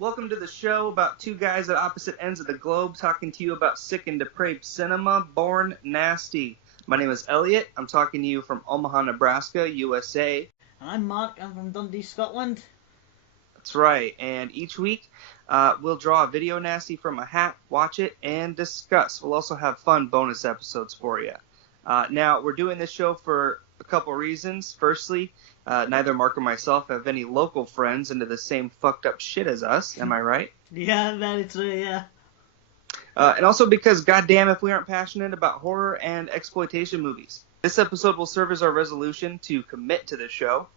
Welcome to the show about two guys at opposite ends of the globe talking to you about sick and depraved cinema, born nasty. My name is Elliot. I'm talking to you from Omaha, Nebraska, USA. And I'm Mark. I'm from Dundee, Scotland. That's right. And each week, we'll draw a video nasty from a hat, watch it, and discuss. We'll also have fun bonus episodes for you. Now, we're doing this show for a couple reasons. Firstly, neither Mark or myself have any local friends into the same fucked up shit as us. Am I right? Yeah, very true, yeah. And also because, goddamn, if we aren't passionate about horror and exploitation movies. This episode will serve as our resolution to commit to the show.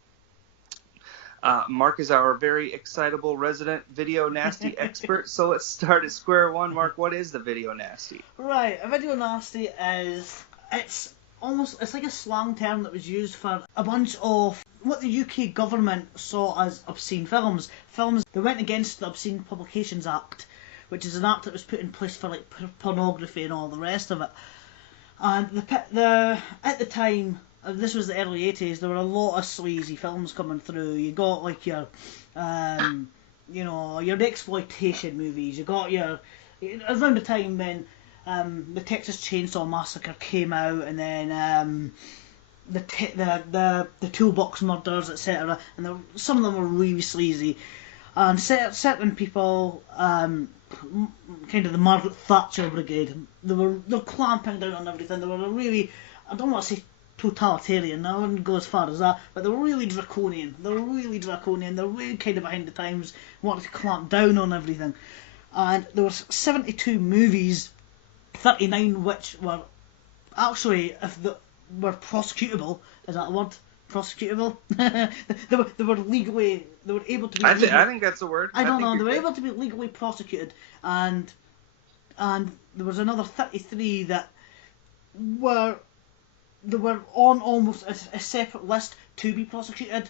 Mark is our very excitable resident video nasty expert, so let's start at square one. Mark, what is the video nasty? Right, a video nasty is... It's like a slang term that was used for a bunch of what the UK government saw as obscene films. Films that went against the Obscene Publications Act, which is an act that was put in place for like pornography and all the rest of it. And at the time, this was the early 80s, there were a lot of sleazy films coming through. You got like your exploitation movies. You got your... Around the time when the Texas Chainsaw Massacre came out, and then the Toolbox Murders, etc. And some of them were really sleazy. And certain people, kind of the Margaret Thatcher Brigade, they're clamping down on everything. They were really, I don't want to say totalitarian, I wouldn't go as far as that, but they were really draconian. They're really kind of behind the times, wanted to clamp down on everything. And there was 72 movies, 39 which were actually, were prosecutable. Is that a word? Prosecutable? they were able to be... I think that's a word. I don't know. They were able to be legally prosecuted, and there was another 33 that were on almost a separate list to be prosecuted,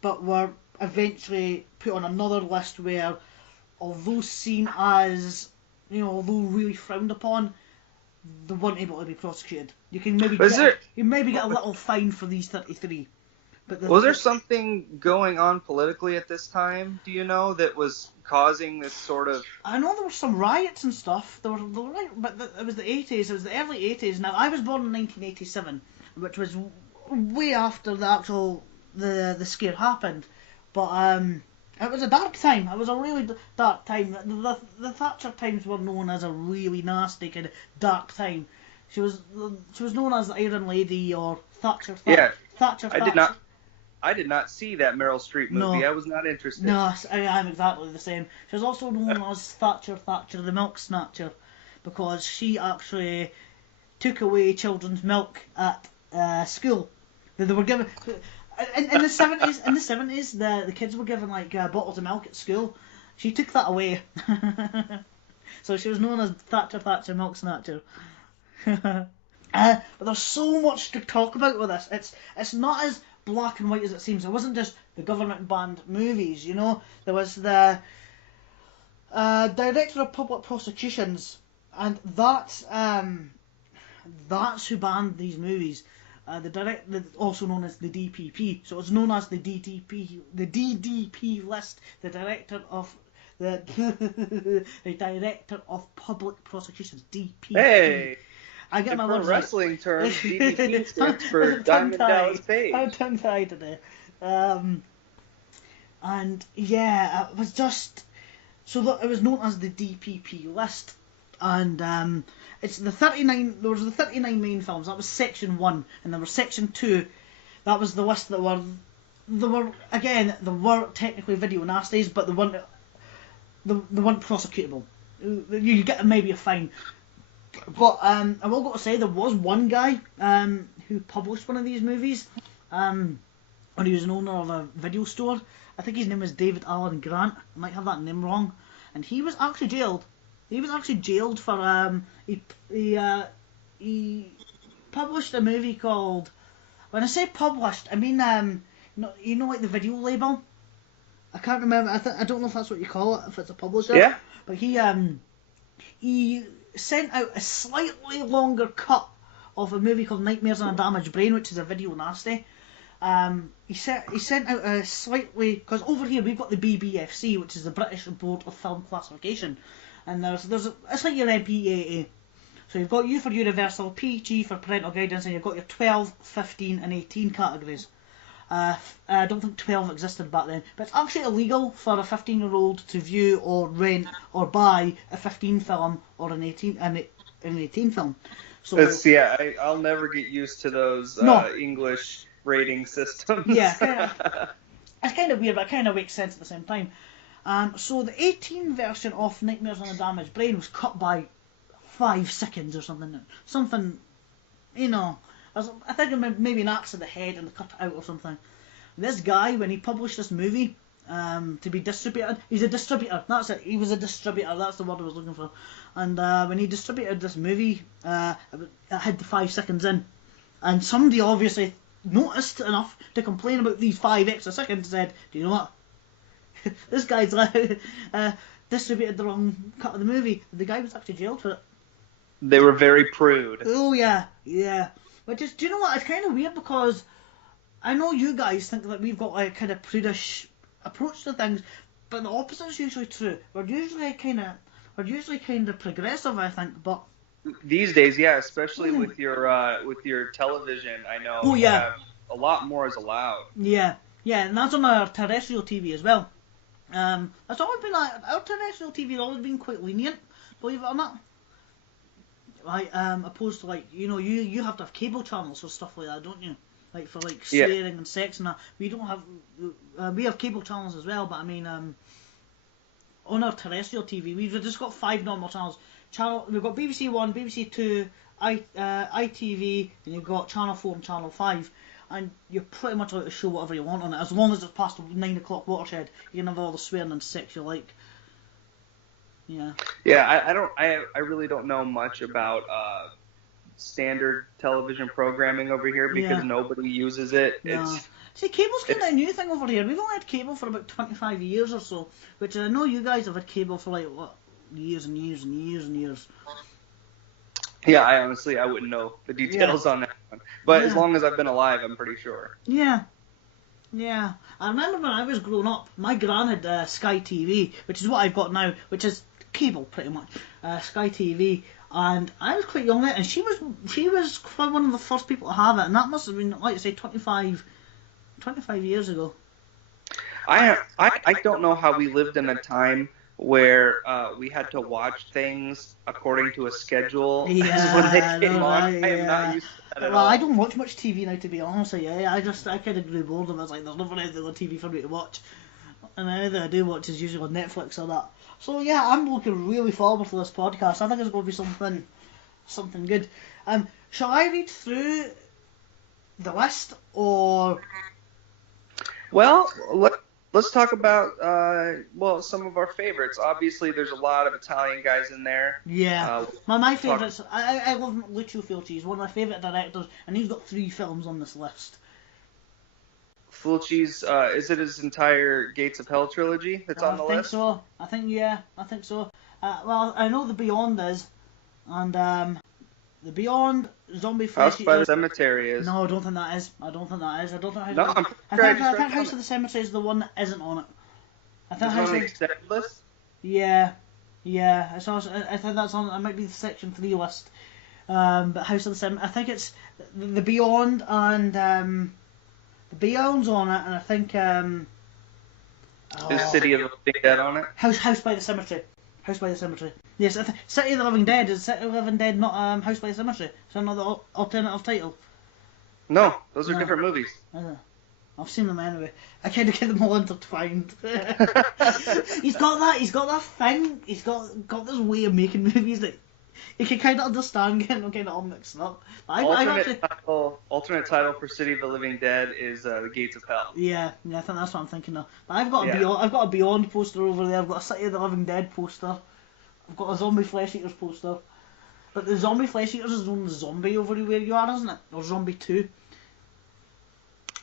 but were eventually put on another list where, although seen as, although really frowned upon, they weren't able to be prosecuted. You can maybe get a little fine for these 33. But was there something going on politically at this time, do you know, that was causing this sort of... I know there were some riots and stuff. But it was the 80s. It was the early 80s. Now, I was born in 1987, which was way after the scare happened. But it was a dark time. It was a really dark time. The Thatcher times were known as a really nasty kind of dark time. She was known as the Iron Lady or Thatcher. Yeah, Thatcher. I did not see that Meryl Streep movie. No. I was not interested. No, I'm exactly the same. She was also known as Thatcher the Milk Snatcher, because she actually took away children's milk at school. They were given... In the 70s, the kids were given like bottles of milk at school. She took that away. So she was known as Thatcher Milk Snatcher. But there's so much to talk about with this. It's not as black and white as it seems. It wasn't just the government banned movies, There was the Director of Public Prosecutions, and that's who banned these movies. Also known as the DPP, so it's known as the DDP list, the Director of the Director of Public Prosecutions, DPP. Hey, I get my words wrestling right. Term. DDP stands for Diamond Dallas Page. I'm tongue-tied today. And yeah, it was just so it was known as the DPP list. And it's the 39. There was the 39 main films. That was section 1, and there was section 2. That was the list that were. There were technically video nasties, but they weren't prosecutable. You get maybe a fine. But I will got to say there was one guy who published one of these movies. And he was an owner of a video store. I think his name was David Allen Grant. I might have that name wrong. And he was actually jailed. He was actually jailed for he published a movie called... When I say published, I mean like the video label. I can't remember. I don't know if that's what you call it, if it's a publisher. Yeah. But he sent out a slightly longer cut of a movie called Nightmares on a Damaged Brain, which is a video nasty. He sent out a slightly, because over here we've got the BBFC, which is the British Board of Film Classification, and it's like your MPAA. So you've got U for Universal, PG for Parental Guidance, and you've got your 12, 15 and 18 categories. I don't think 12 existed back then, but it's actually illegal for a 15-year-old to view or rent or buy a 15 film or an 18 film. So I'll never get used to those English rating systems. Yeah, it's kind of weird, but it kind of makes sense at the same time. So the 18 version of Nightmares on a Damaged Brain was cut by 5 seconds or something. Something, I think maybe an axe to the head and cut it out or something. This guy, when he published this movie to be distributed, he's a distributor. That's it. He was a distributor. That's the word I was looking for. And when he distributed this movie, it had the 5 seconds in, and somebody obviously noticed enough to complain about these 5 extra seconds and said, "Do you know what? This guy's distributed the wrong cut of the movie." The guy was actually jailed for it. They were very prude. Oh yeah. But do you know what? It's kind of weird because I know you guys think that we've got a kind of prudish approach to things, but the opposite is usually true. We're usually kind of progressive, I think. But these days, yeah, especially with your television, I know. Oh yeah. A lot more is allowed. Yeah, and that's on our terrestrial TV as well. That's always been our terrestrial TV has always been quite lenient, believe it or not. Like, opposed to you have to have cable channels for stuff like that, don't you? Like for swearing and sex and that. We don't have. We have cable channels as well, but I mean, on our terrestrial TV, we've just got 5 normal channels. We've got BBC One, BBC Two, ITV, and you've got Channel 4 and Channel 5. And you're pretty much allowed to show whatever you want on it, as long as it's past the 9 o'clock watershed. You can have all the swearing and sex you like. Yeah. Yeah, I really don't know much about standard television programming over here because nobody uses it. No. See, cable's kind of a new thing over here. We've only had cable for about 25 years or so, which I know you guys have had cable for years and years and years and years. Yeah, I wouldn't know the details on that one. But as long as I've been alive, I'm pretty sure. Yeah. I remember when I was growing up, my gran had Sky TV, which is what I've got now, which is cable pretty much. Sky TV, and I was quite young then, and she was one of the first people to have it, and that must have been, like I say, 25 years ago. I don't know how we lived in a time where we had to watch things according to a schedule when they came on. I am not used to that at all. I don't watch much TV now, to be honest with you. I kind of grew bored of it. It's like there's never anything on TV for me to watch, and anything I do watch is usually on Netflix or that. So yeah, I'm looking really forward to this podcast. I think it's going to be something good. Shall I read through the list, or? Well, let's talk about some of our favorites. Obviously, there's a lot of Italian guys in there. Yeah, my favourites. I love Lucio Fulci. He's one of my favourite directors, and he's got 3 films on this list. Fulci's, is it his entire Gates of Hell trilogy that's on the list? I think so. Well, I know the Beyond is, and the Beyond, Zombie Flesh House by the Cemetery is. No, I don't think that is. I don't think House of the Cemetery is the one that isn't on it. I think House on the extended list? Yeah. I think that's on. It might be the Section 3 list. But House of the Cemetery, I think it's the Beyond and the Beyond's on it, and I think is City of the Living Dead on it? House by the Cemetery. House by the Cemetery. Yes, City of the Living Dead. Is City of the Living Dead not House by the Cemetery? Is that another alternative title? No, those are different movies. I've seen them anyway. I kind of get them all intertwined. He's got that thing. He's got this way of making movies that you can kind of understand getting them kind of all mixed up. Alternate title for City of the Living Dead is The Gates of Hell. Yeah, I think that's what I'm thinking of. But I've got a Beyond poster over there. I've got a City of the Living Dead poster. I've got a Zombie Flesh Eaters poster. But the Zombie Flesh Eaters is known as Zombie over where you are, isn't it? Or Zombie 2.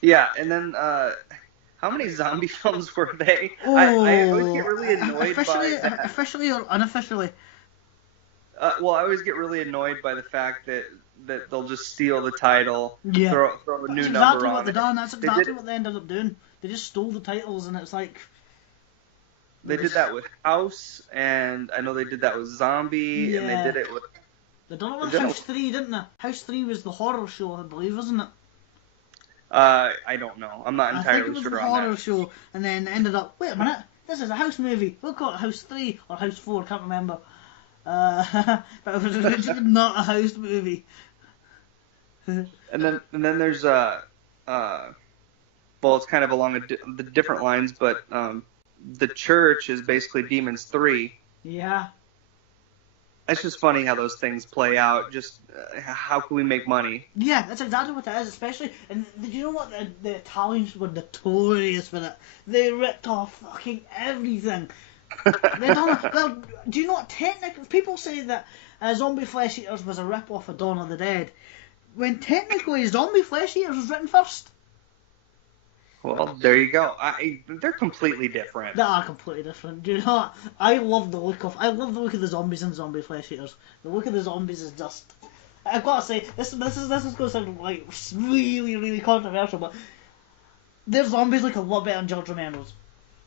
Yeah, and then how many zombie films were they? I always get really annoyed by that. Officially or unofficially? Well, I always get really annoyed by the fact that they'll just steal the title, Yeah. throw a new That's number exactly on what they it. done. That's They did exactly what they ended up doing. They just stole the titles, and it's like they did that with House, and I know they did that with Zombie, and they yeah. did it with. They done it They with did it House 3, didn't they? House 3 was the horror show, I believe, wasn't it? I don't know. I'm not I think it entirely was sure the on horror that. show, and then ended up. Wait a minute, this is a House movie. We'll call it House 3 or House 4. Can't remember. But it was originally not a House movie. And then there's well, it's kind of along the different lines, but the Church is basically Demons 3. Yeah. It's just funny how those things play out. Just how can we make money? Yeah, that's exactly what it is, especially. And did you know what? The Italians were notorious for it. They ripped off fucking everything. They done. Well, do you know what? Technically, people say that Zombie Flesh Eaters was a rip off of Dawn of the Dead, when technically Zombie Flesh Eaters was written first. Well, there you go. They're completely different. They are completely different. Do you know what? I love the look of the zombies in Zombie Flesh Eaters. The look of the zombies is just. I've got to say, this is going to sound like really, really controversial, but their zombies look a lot better than George Romero's.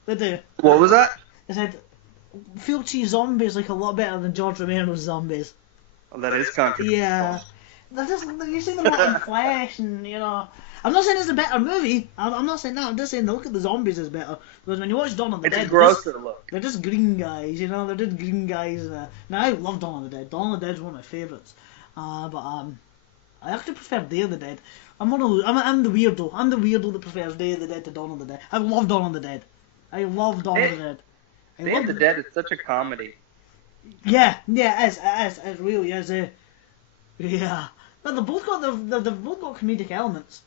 They do. What was that? I said, Fulci zombies look a lot better than George Romero's zombies. Well, that is controversial. Yeah. They're just, you see them all in flesh, and you know. I'm not saying it's a better movie. I'm not saying that. I'm just saying the look of the zombies is better. Because when you watch Dawn of the Dead, It's a grosser look. they're just green guys, you know. They're just green guys. Now I love Dawn of the Dead. Dawn of the Dead is one of my favourites. But I actually prefer Day of the Dead. I'm the weirdo. I'm the weirdo that prefers Day of the Dead to Dawn of the Dead. I love Dawn of the Dead. I love Dawn of the Dead. Day of the Dead is such a comedy. Yeah, it is. It really is. Yeah, but they've both got comedic elements.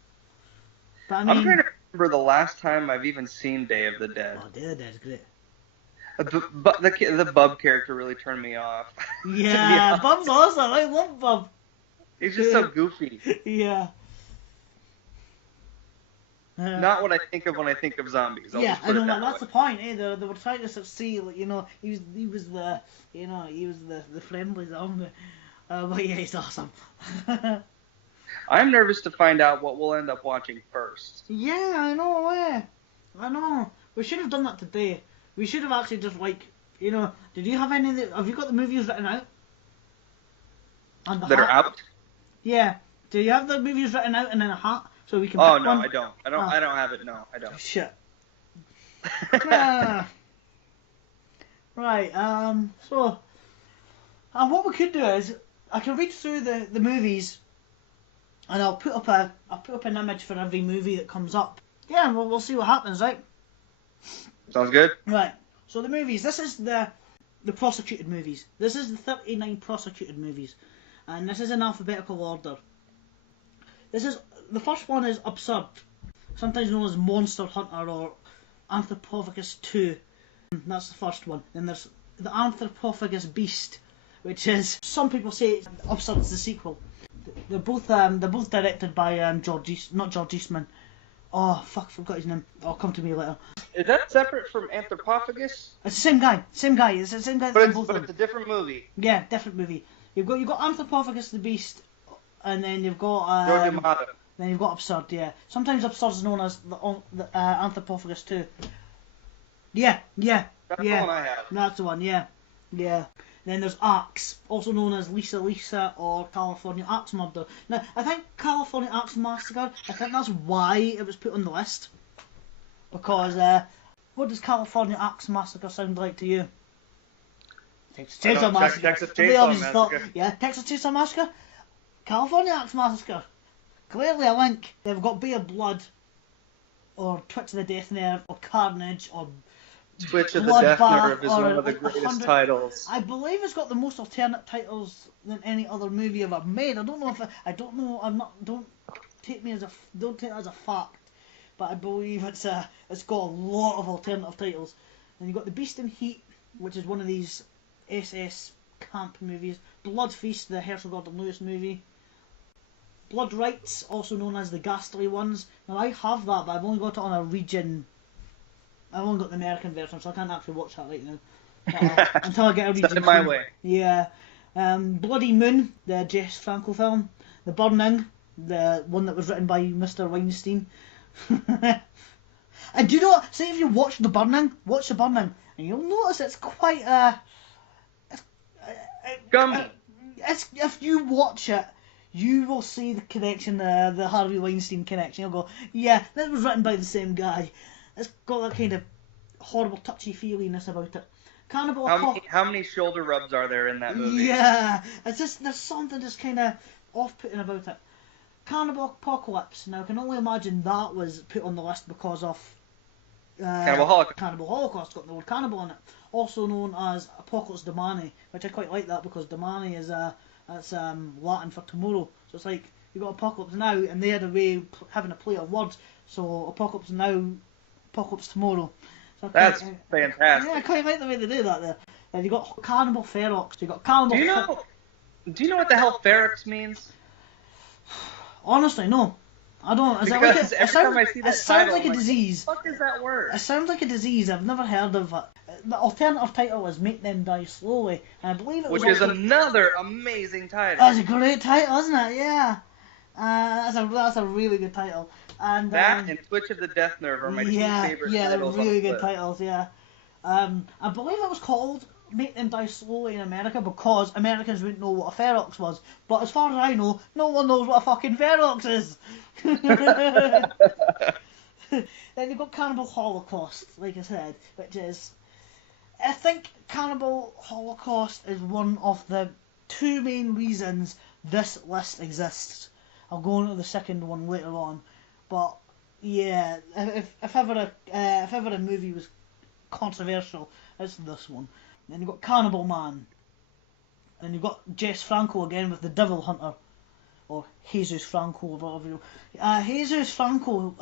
But I mean, I'm trying to remember the last time I've even seen Day of the Dead. Oh, Day of the Dead is great. The Bub character really turned me off. Yeah, Bub's awesome. I love Bub. He's just so goofy. Yeah. Not what I think of when I think of zombies. Yeah, I know that's the point. They were trying to see, like, you know, he was the friendly zombie. But yeah, he's awesome. I'm nervous to find out what we'll end up watching first. Yeah, I know. I know. We should have done that today. We should have actually just, like, you know, have you got the movies written out? That are out? Yeah. Do you have the movies written out and in a hat so we can? Oh pick no, one? I don't. I don't have it. No, I don't. Shit. Right. So, what we could do is I can read through the movies, and I'll put up an image for every movie that comes up. Yeah, we'll see what happens, right? Sounds good. Right. So the movies. This is the prosecuted movies. This is the 39 prosecuted movies, and this is in alphabetical order. The first one is Absurd, sometimes known as Monster Hunter or Anthropophagus 2. That's the first one. Then there's the Anthropophagus Beast, which is, some people say Absurd is the sequel. They're both directed by not George Eastman. Oh fuck, forgot his name. It'll come to me later. Is that separate from Anthropophagus? It's the same guy. It's the same guy. But it's a different movie. Yeah, different movie. You've got Anthropophagus the Beast, and then you've got George Amato. Then you've got Absurd. Yeah, sometimes Absurd is known as the Anthropophagus 2. Yeah. That's the one I have. That's the one. Yeah. Then there's Axe, also known as Lisa or California Axe Murder. Now, I think California Axe Massacre, I think that's why it was put on the list. Because, what does California Axe Massacre sound like to you? Texas Chainsaw Massacre. Texas Chainsaw Massacre. Yeah, Texas Chainsaw Massacre. California Axe Massacre. Clearly a link. They've got Beer Blood, or Twitch of the Death Nerve, or Carnage, or Twitch of the Death Nerve is one of the like greatest titles. I believe it's got the most alternate titles than any other movie ever made. I don't know. Don't take that as a fact, but I believe it's got a lot of alternative titles. And you've got The Beast in Heat, which is one of these SS camp movies. Blood Feast, the Herschel Gordon Lewis movie. Blood Rights, also known as The Ghastly Ones. Now I have that, but I've only got it on a region. I've only got the American version, so I can't actually watch that right now. Until I get a region. Send it my way. Yeah. Bloody Moon, the Jess Franco film. The Burning, the one that was written by Mr. Weinstein. And do you know what? Say if you watch The Burning, and you'll notice it's quite Gummy. if you watch it, you will see the connection, the Harvey Weinstein connection. You'll go, yeah, that was written by the same guy. It's got that kind of horrible touchy-feeliness about it. Cannibal How many shoulder rubs are there in that movie? Yeah, it's just, there's something just kind of off-putting about it. Cannibal Apocalypse. Now, I can only imagine that was put on the list because of Cannibal Holocaust. Cannibal Holocaust, got the word cannibal in it. Also known as Apocalypse Domani, which I quite like that because Domani is that's Latin for tomorrow. So it's like you got Apocalypse Now, and they had a way of having a play of words. So Apocalypse Now, Apocalypse Tomorrow. So That's fantastic. Yeah, I quite like the way they do that there. And you got Cannibal Ferox. You got Cannibal. Do you know what the hell Ferox means? Honestly, no. I don't. Because every time I see that it sounds like a like, disease. What the fuck is that word? It sounds like a disease. I've never heard of it. The alternative title is Make Them Die Slowly, and I believe it was. Which is another amazing title. That's a great title, isn't it? Yeah. That's a really good title. And that and Twitch of the Death Nerve are my two favorite titles. Yeah, they're really good titles. Yeah. I believe it was called Make Them Die Slowly in America because Americans wouldn't know what a ferox was. But as far as I know, no one knows what a fucking ferox is. Then you've got Cannibal Holocaust, like I said, which is... I think Cannibal Holocaust is one of the two main reasons this list exists. I'll go into the second one later on. But, yeah, if ever a movie was controversial, it's this one. Then you've got Cannibal Man. And you've got Jess Franco again with The Devil Hunter. Or Jesus Franco, or whatever you know. Jesus Franco,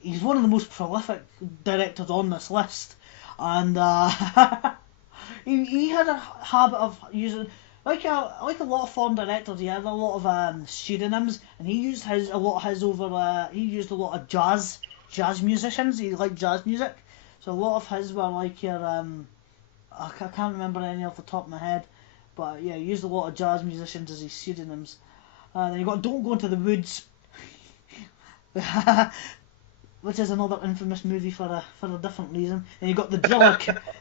he's one of the most prolific directors on this list. And he had a habit of using... Like a lot of foreign directors, he had a lot of pseudonyms, and he used a lot of jazz musicians. He liked jazz music, so a lot of his were like your I can't remember any off the top of my head, but yeah, he used a lot of jazz musicians as his pseudonyms. Then you got Don't Go Into the Woods, which is another infamous movie for a different reason. And you got the Driller,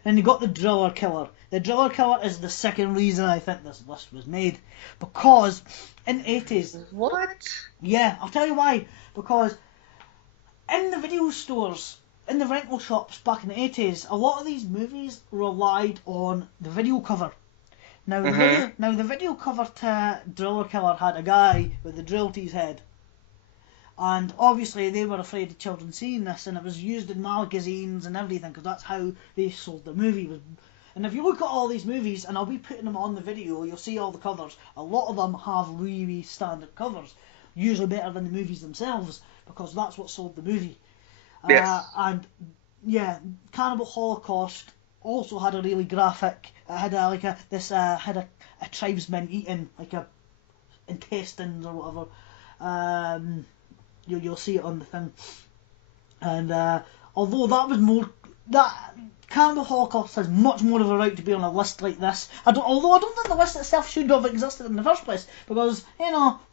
and you got the Driller Killer. The Driller Killer is the second reason I think this list was made, because in the 80s. What? Yeah, I'll tell you why. Because in the video stores, in the rental shops back in the 80s, a lot of these movies relied on the video cover. Now the video cover to Driller Killer had a guy with a drill to his head. And obviously they were afraid of children seeing this, and it was used in magazines and everything, because that's how they sold the movie. And if you look at all these movies, and I'll be putting them on the video, you'll see all the covers. A lot of them have really standard covers, usually better than the movies themselves, because that's what sold the movie. Yes. And yeah, Cannibal Holocaust also had a really graphic. It had a tribesman eating like a intestines or whatever. You'll see it on the thing. And although that Cannibal Holocaust has much more of a right to be on a list like this. Although I don't think the list itself should have existed in the first place, because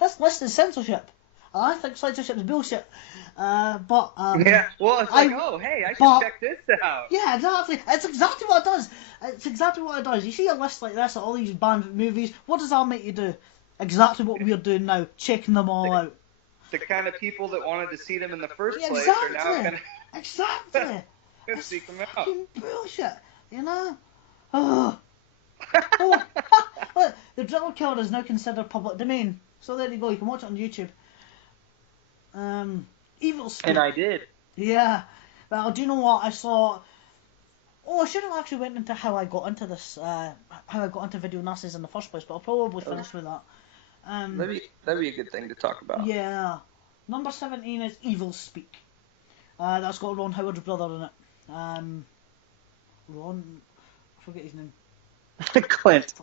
this list is censorship. I think censorship is bullshit. Yeah, well, it's like, I should check this out. Yeah, exactly. It's exactly what it does. You see a list like this of all these banned movies, what does that make you do? Exactly what we're doing now, checking them all out. The kind of people that wanted to see them in the first place are now going to seek them out. Bullshit, Oh. Look, the Driller Killer is now considered public domain. So there you go, you can watch it on YouTube. Evil Speak. And I did. Yeah. Well, do you know what I saw? I should have actually went into how I got into this, how I got into video nasties in the first place, but I'll probably finish with that. That'd be a good thing to talk about. Yeah. Number 17 is Evil Speak. That's got Ron Howard's brother in it. Ron, I forget his name. Clint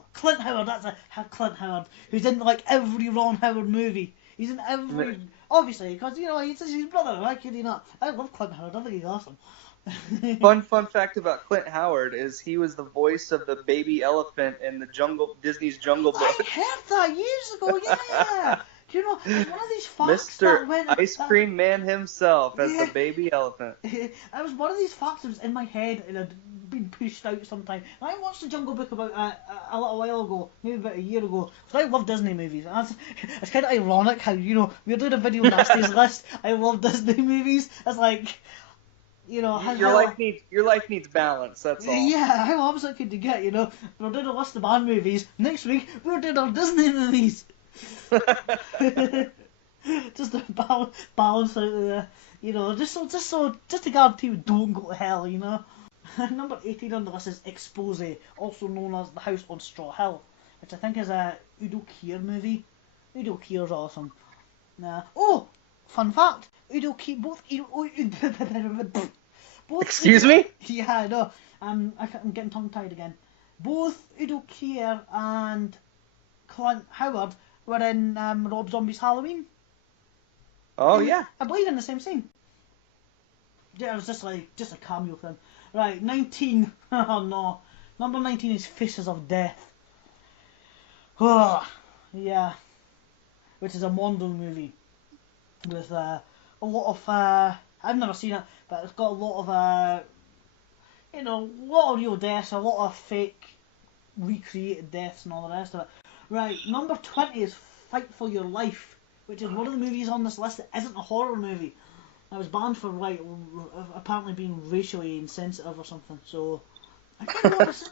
Howard, that's Clint Howard, who's in like every Ron Howard movie. He's in every... Obviously, because, he's his brother, why could he not? I love Clint Howard, I think he's awesome. Fun fact about Clint Howard is he was the voice of the baby elephant in the Disney's Jungle I Book. heard that years ago, yeah. Do you know, it's one of these facts Mr. that went... Ice Cream Man himself as the Yeah. baby elephant. It was one of these facts that was in my head and had been pushed out sometime. And I watched the Jungle Book about a little while ago, maybe about a year ago, because I love Disney movies. And it's kind of ironic how, you know, we're doing a video nasties list. I love Disney movies. It's like, you know, Your life needs balance. That's all. yeah, how opposite could you get? You know, we're doing a list of band movies. Next week we're doing our Disney movies. Just to balance out the, you know, just to guarantee we don't go to hell, you know. Number 18 on the list is Expose, also known as The House on Straw Hill, which I think is a Udo Kier movie. Udo Kier's awesome. Oh, fun fact, Udo Kier, both Excuse me? Yeah, I know. I'm getting tongue-tied again. Both Udo Kier and Clint Howard were in Rob Zombie's Halloween. Oh, yeah. I believe in the same scene. Yeah, it was just a cameo thing. Right, 19. Oh no. Number 19 is Faces of Death. Oh, yeah. Which is a Mondo movie. With a lot of, I've never seen it, but it's got a lot of, you know, a lot of real deaths, a lot of fake recreated deaths and all the rest of it. Right, number 20 is Fight for Your Life, which is one of the movies on this list that isn't a horror movie. I was banned for apparently being racially insensitive or something. So I kind of want to.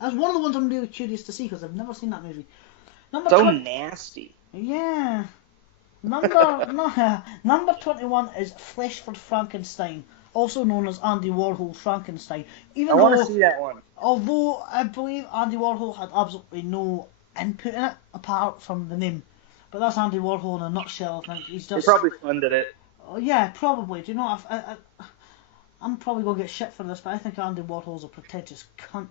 That's one of the ones I'm really curious to see because I've never seen that movie. Nasty. Yeah. Number 21 is Fleshford Frankenstein, also known as Andy Warhol's Frankenstein. I want to see that one. Although I believe Andy Warhol had absolutely no input in it apart from the name. But that's Andy Warhol in a nutshell. I think he's just. He probably funded it. Oh, yeah, probably. Do you know? I'm probably gonna get shit for this, but I think Andy Warhol's a pretentious cunt.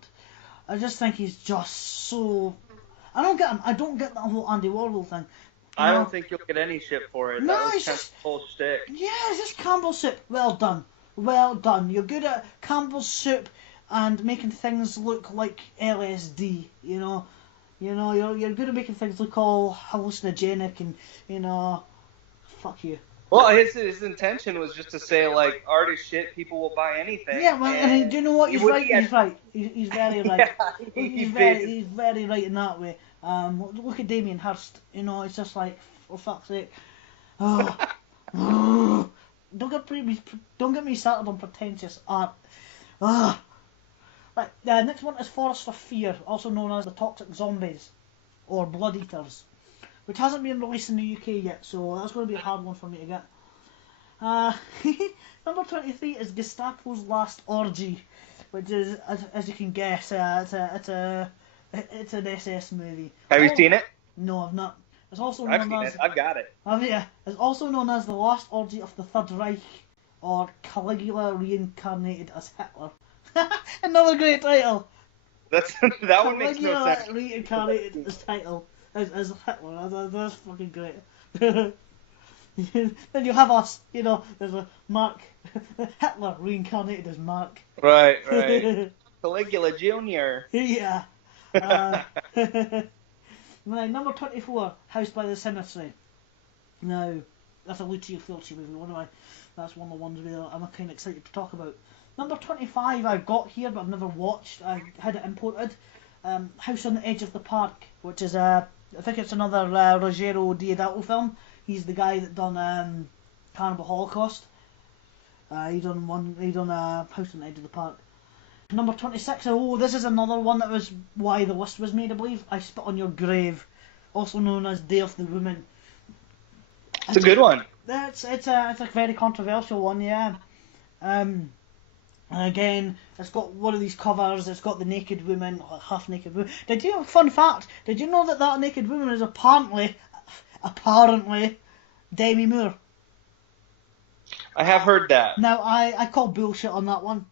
I just think he's just so. I don't get him. I don't get that whole Andy Warhol thing. I don't think you'll get any shit for it. No, that was it's kind just of full shtick. Yeah, it's just Campbell's soup. Well done. Well done. You're good at Campbell's soup and making things look like LSD. You're good at making things look all hallucinogenic and fuck you. Well, his intention was just to say, like, artist shit, people will buy anything. Yeah, well, and do you know what? He's right. He's right. He's very right. Yeah, he's very right in that way. Look at Damien Hirst. It's just like, for fuck's sake. Oh. Don't get me started on pretentious art. Right, the next one is Forest of Fear, also known as the Toxic Zombies, or Blood Eaters, which hasn't been released in the UK yet, so that's going to be a hard one for me to get. Number 23 is Gestapo's Last Orgy, which is, as you can guess, it's an SS movie. Have you seen it? No, I've not. It's also I've known seen as. it. I've got it. Oh yeah, it's also known as the Last Orgy of the Third Reich, or Caligula reincarnated as Hitler. Another great title. That one makes no sense. Caligula reincarnated as Hitler. That's fucking great. Then you have us, there's a Mark. Hitler reincarnated as Mark. Right. Caligula Jr. Yeah. Number 24, House by the Cemetery. Now, that's a Lucio Fulci movie. That's one of the ones where I'm kind of excited to talk about. Number 25 I've got here, but I've never watched. I had it imported. House on the Edge of the Park, which is I think it's another Ruggero Deodato film. He's the guy that done Cannibal Holocaust. He done House on the Edge of the Park. Number 26. Oh, this is another one that was why the list was made, I believe. I Spit on Your Grave, also known as Day of the Woman. It's a good one. It's a very controversial one, yeah. And again, it's got one of these covers. It's got the naked woman, half naked woman. Fun fact? Did you know that naked woman is apparently Demi Moore? I have heard that. Now I call bullshit on that one.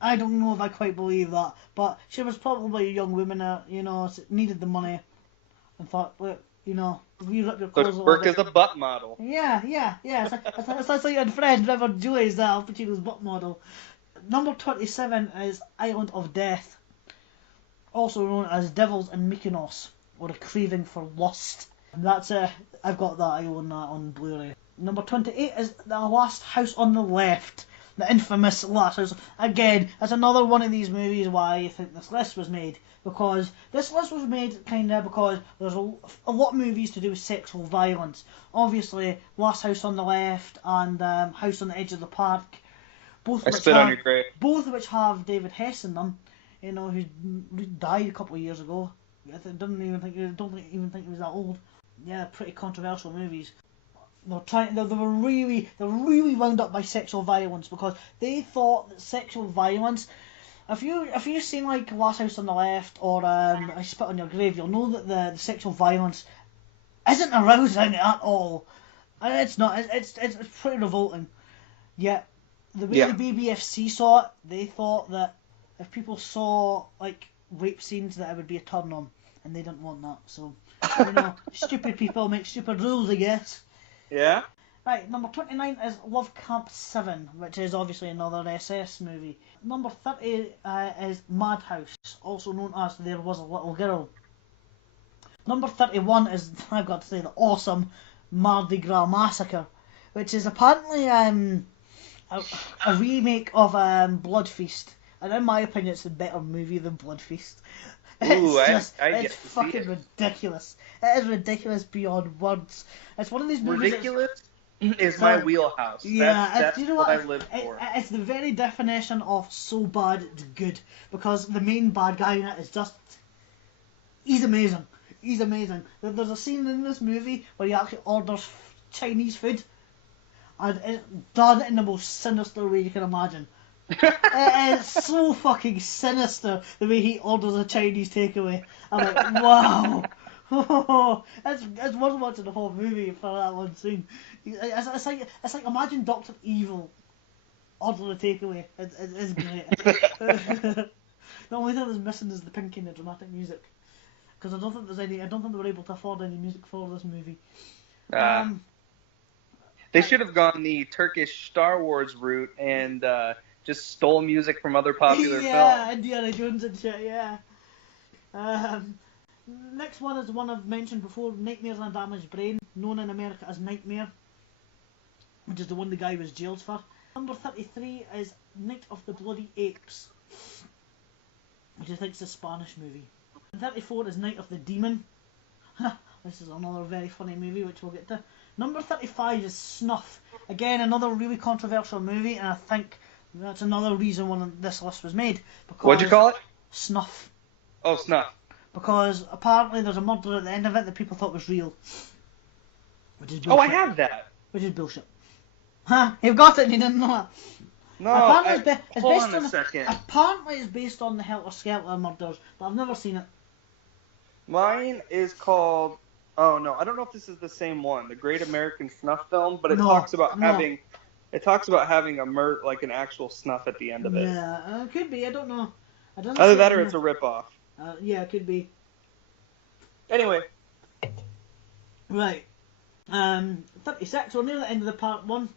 I don't know if I quite believe that, but she was probably a young woman that needed the money and thought, look, you know, we rip your So clothes to a work little as a butt model. bit. Yeah. It's like your friend River Joy's Al Pacino's butt model. Number 27 is Island of Death, also known as Devils in Mykonos, or A Craving for Lust. And that's it. I've got that. I own that on Blu-ray. Number 28 is The Last House on the Left, the infamous Last House. Again, that's another one of these movies why I think this list was made. Because this list was made kind of because there's a lot of movies to do with sexual violence. Obviously, Last House on the Left and House on the Edge of the Park, both I spit on your grave. both of which have David Hess in them. You know, who died a couple of years ago. Don't even think he was that old. Yeah, pretty controversial movies. They were really wound up by sexual violence because they thought that sexual violence. If you've seen like Last House on the Left or I Spit on Your Grave, you'll know that the sexual violence isn't arousing at all. And it's not. It's pretty revolting. Yet the way the BBFC saw it, they thought that if people saw like rape scenes, that it would be a turn on, and they didn't want that. So you know, stupid people make stupid rules, I guess. Yeah. Right, number 29 is Love Camp 7, which is obviously another SS movie. Number 30 is Madhouse, also known as There Was a Little Girl. Number 31 is, I've got to say, the awesome Mardi Gras Massacre, which is apparently a remake of Blood Feast. And in my opinion, it's a better movie than Blood Feast. It's fucking ridiculous. It is ridiculous beyond words. It's one of these movies. Ridiculous is my wheelhouse. Yeah, that's you know what what? I live for. It's the very definition of so bad it's good, because the main bad guy in it is just, he's amazing. He's amazing. There's a scene in this movie where he actually orders Chinese food, and it's done in the most sinister way you can imagine. It is so fucking sinister the way he orders a Chinese takeaway. I'm like, wow. It's worth watching the whole movie for that one scene. It's like imagine Dr. Evil ordering a takeaway. It's great. The only thing that's missing is the pinky and the dramatic music, because I don't think they were able to afford any music for this movie. They should have gone the Turkish Star Wars route and just stole music from other popular films. Yeah, Indiana Jones and shit. Yeah. Next one is the one I've mentioned before, Nightmares on a Damaged Brain, known in America as Nightmare, which is the one the guy was jailed for. Number 33 is Night of the Bloody Apes, which I think is a Spanish movie. 34 is Night of the Demon. This is another very funny movie, which we'll get to. Number 35 is Snuff. Again, another really controversial movie, and I think that's another reason why this list was made. What'd you call it? Snuff. Oh, Snuff. Because apparently there's a murder at the end of it that people thought was real. Which is bullshit. Oh, I have that. Which is bullshit. Huh? You've got it and you didn't know it. No, hold on a second. Apparently it's based on the Helter Skelter murders, but I've never seen it. Mine is called... Oh, no, I don't know if this is the same one. The Great American Snuff Film, but it talks about having... It talks about having like an actual snuff at the end of it. Yeah, it could be. I don't know. Either that or it's a ripoff. Yeah, it could be. Anyway. Right. 36. We're near the end of the part one.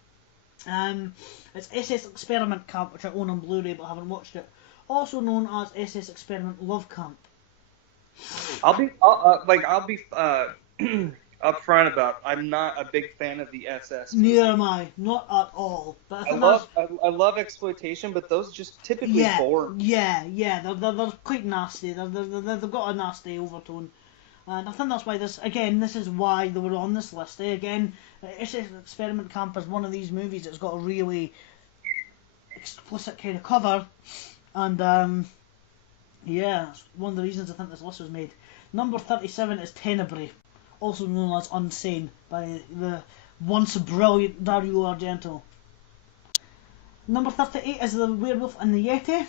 It's SS Experiment Camp, which I own on Blu-ray but haven't watched it. Also known as SS Experiment Love Camp. I'll be upfront about. I'm not a big fan of the SS. Neither am I, not at all. But I love exploitation, but those just typically bore. Yeah, they're quite nasty. They've got a nasty overtone, and I think that's why this is why they were on this list. Again, SS Experiment Camp is one of these movies that's got a really explicit kind of cover, and yeah, it's one of the reasons I think this list was made. Number 37 is Tenebrae, also known as Unsane, by the once brilliant Dario Argento. Number 38 is The Werewolf and the Yeti,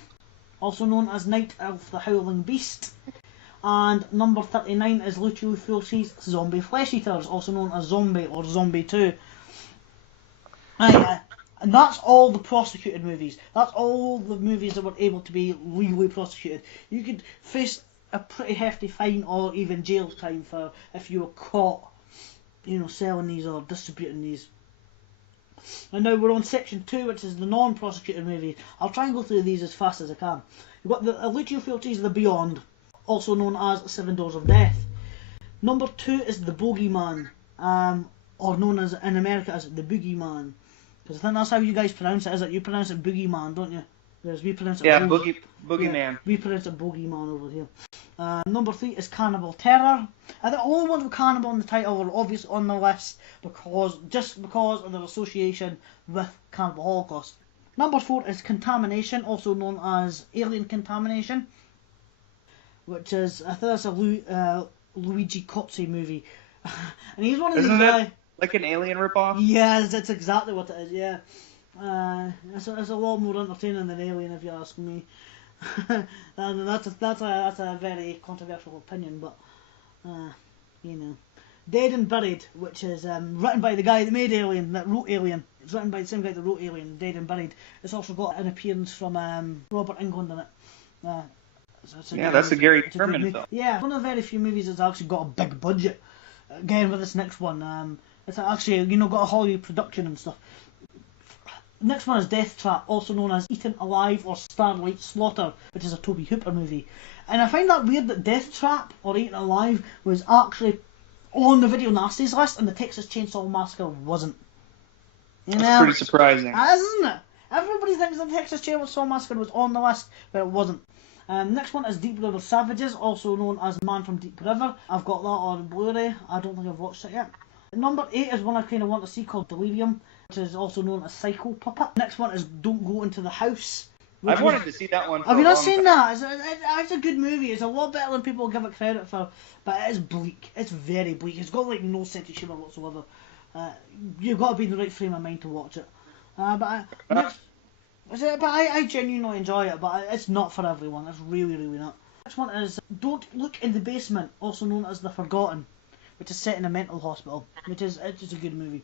also known as Night of the Howling Beast. And number 39 is Lucio Fulci's Zombie Flesh Eaters, also known as Zombie or Zombie 2. And that's all the prosecuted movies. That's all the movies that were able to be legally prosecuted. You could face a pretty hefty fine or even jail time for if you were caught, selling these or distributing these. And now we're on section 2, which is the non-prosecuted movies. I'll try and go through these as fast as I can. You've got the Lucio Fulci's The Beyond, also known as Seven Doors of Death. Number 2 is The Bogeyman, or known as in America as The Boogeyman. Because I think that's how you guys pronounce it, is it? You pronounce it Boogeyman, don't you? Whereas we pronounce it Boogeyman. Yeah, we pronounce it Bogeyman over here. Number 3 is Cannibal Terror. The only one with cannibal in the title are obviously on the list because of their association with Cannibal Holocaust. Number 4 is Contamination, also known as Alien Contamination, which is, I think that's a Luigi Cozzi movie. And he's one of these guys. Like an Alien ripoff? Yes, that's exactly what it is, yeah. It's a lot more entertaining than Alien, if you ask me. And that's a very controversial opinion, but Dead and Buried, which is written by the guy that made Alien, that wrote Alien. It's written by the same guy that wrote Alien, Dead and Buried. It's also got an appearance from Robert Englund in it. That's a Gary Herman film. Yeah, one of the very few movies that's actually got a big budget. Again, with this next one, it's actually got a Hollywood production and stuff. Next one is Death Trap, also known as Eaten Alive or Starlight Slaughter, which is a Tobe Hooper movie. And I find that weird that Death Trap or Eaten Alive was actually on the Video Nasties list and the Texas Chainsaw Massacre wasn't. That's pretty surprising. Isn't it? Everybody thinks the Texas Chainsaw Massacre was on the list, but it wasn't. Next one is Deep River Savages, also known as Man from Deep River. I've got that on Blu-ray. I don't think I've watched it yet. Number 8 is one I kind of want to see called Delirium, which is also known as Psycho Puppet. Next one is Don't Go Into the House. I've wanted to see that one. Have you not seen that? It's a good movie. It's a lot better than people give it credit for, but it is bleak. It's very bleak. It's got like no sense of humour whatsoever. You've got to be in the right frame of mind to watch it. But I genuinely enjoy it, but it's not for everyone. It's really, really not. Next one is Don't Look in the Basement, also known as The Forgotten, which is set in a mental hospital, it's a good movie.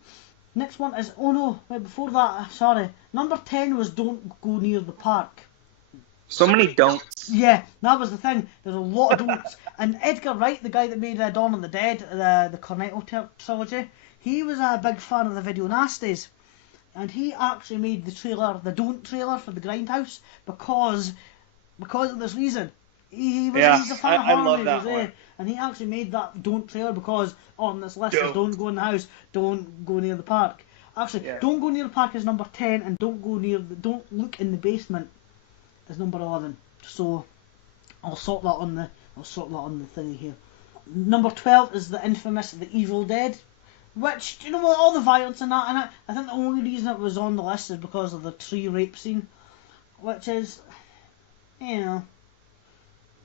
Next one is, before that, sorry. Number 10 was Don't Go Near the Park. So many don'ts. Yeah, that was the thing. There's a lot of don'ts. And Edgar Wright, the guy that made Dawn of the Dead, the Cornetto trilogy, he was a big fan of the Video Nasties. And he actually made the Don't trailer for the Grindhouse because of this reason. He's a fan of horror movies, and he actually made that Don't trailer because on this list is Don't Go in the House, Don't Go Near the Park. Actually, Don't Go Near the Park is number 10, and Don't Look in the Basement is number 11. So I'll sort that on the thingy here. Number 12 is the infamous The Evil Dead, which, all the violence in that, and I think the only reason it was on the list is because of the tree rape scene, which is, It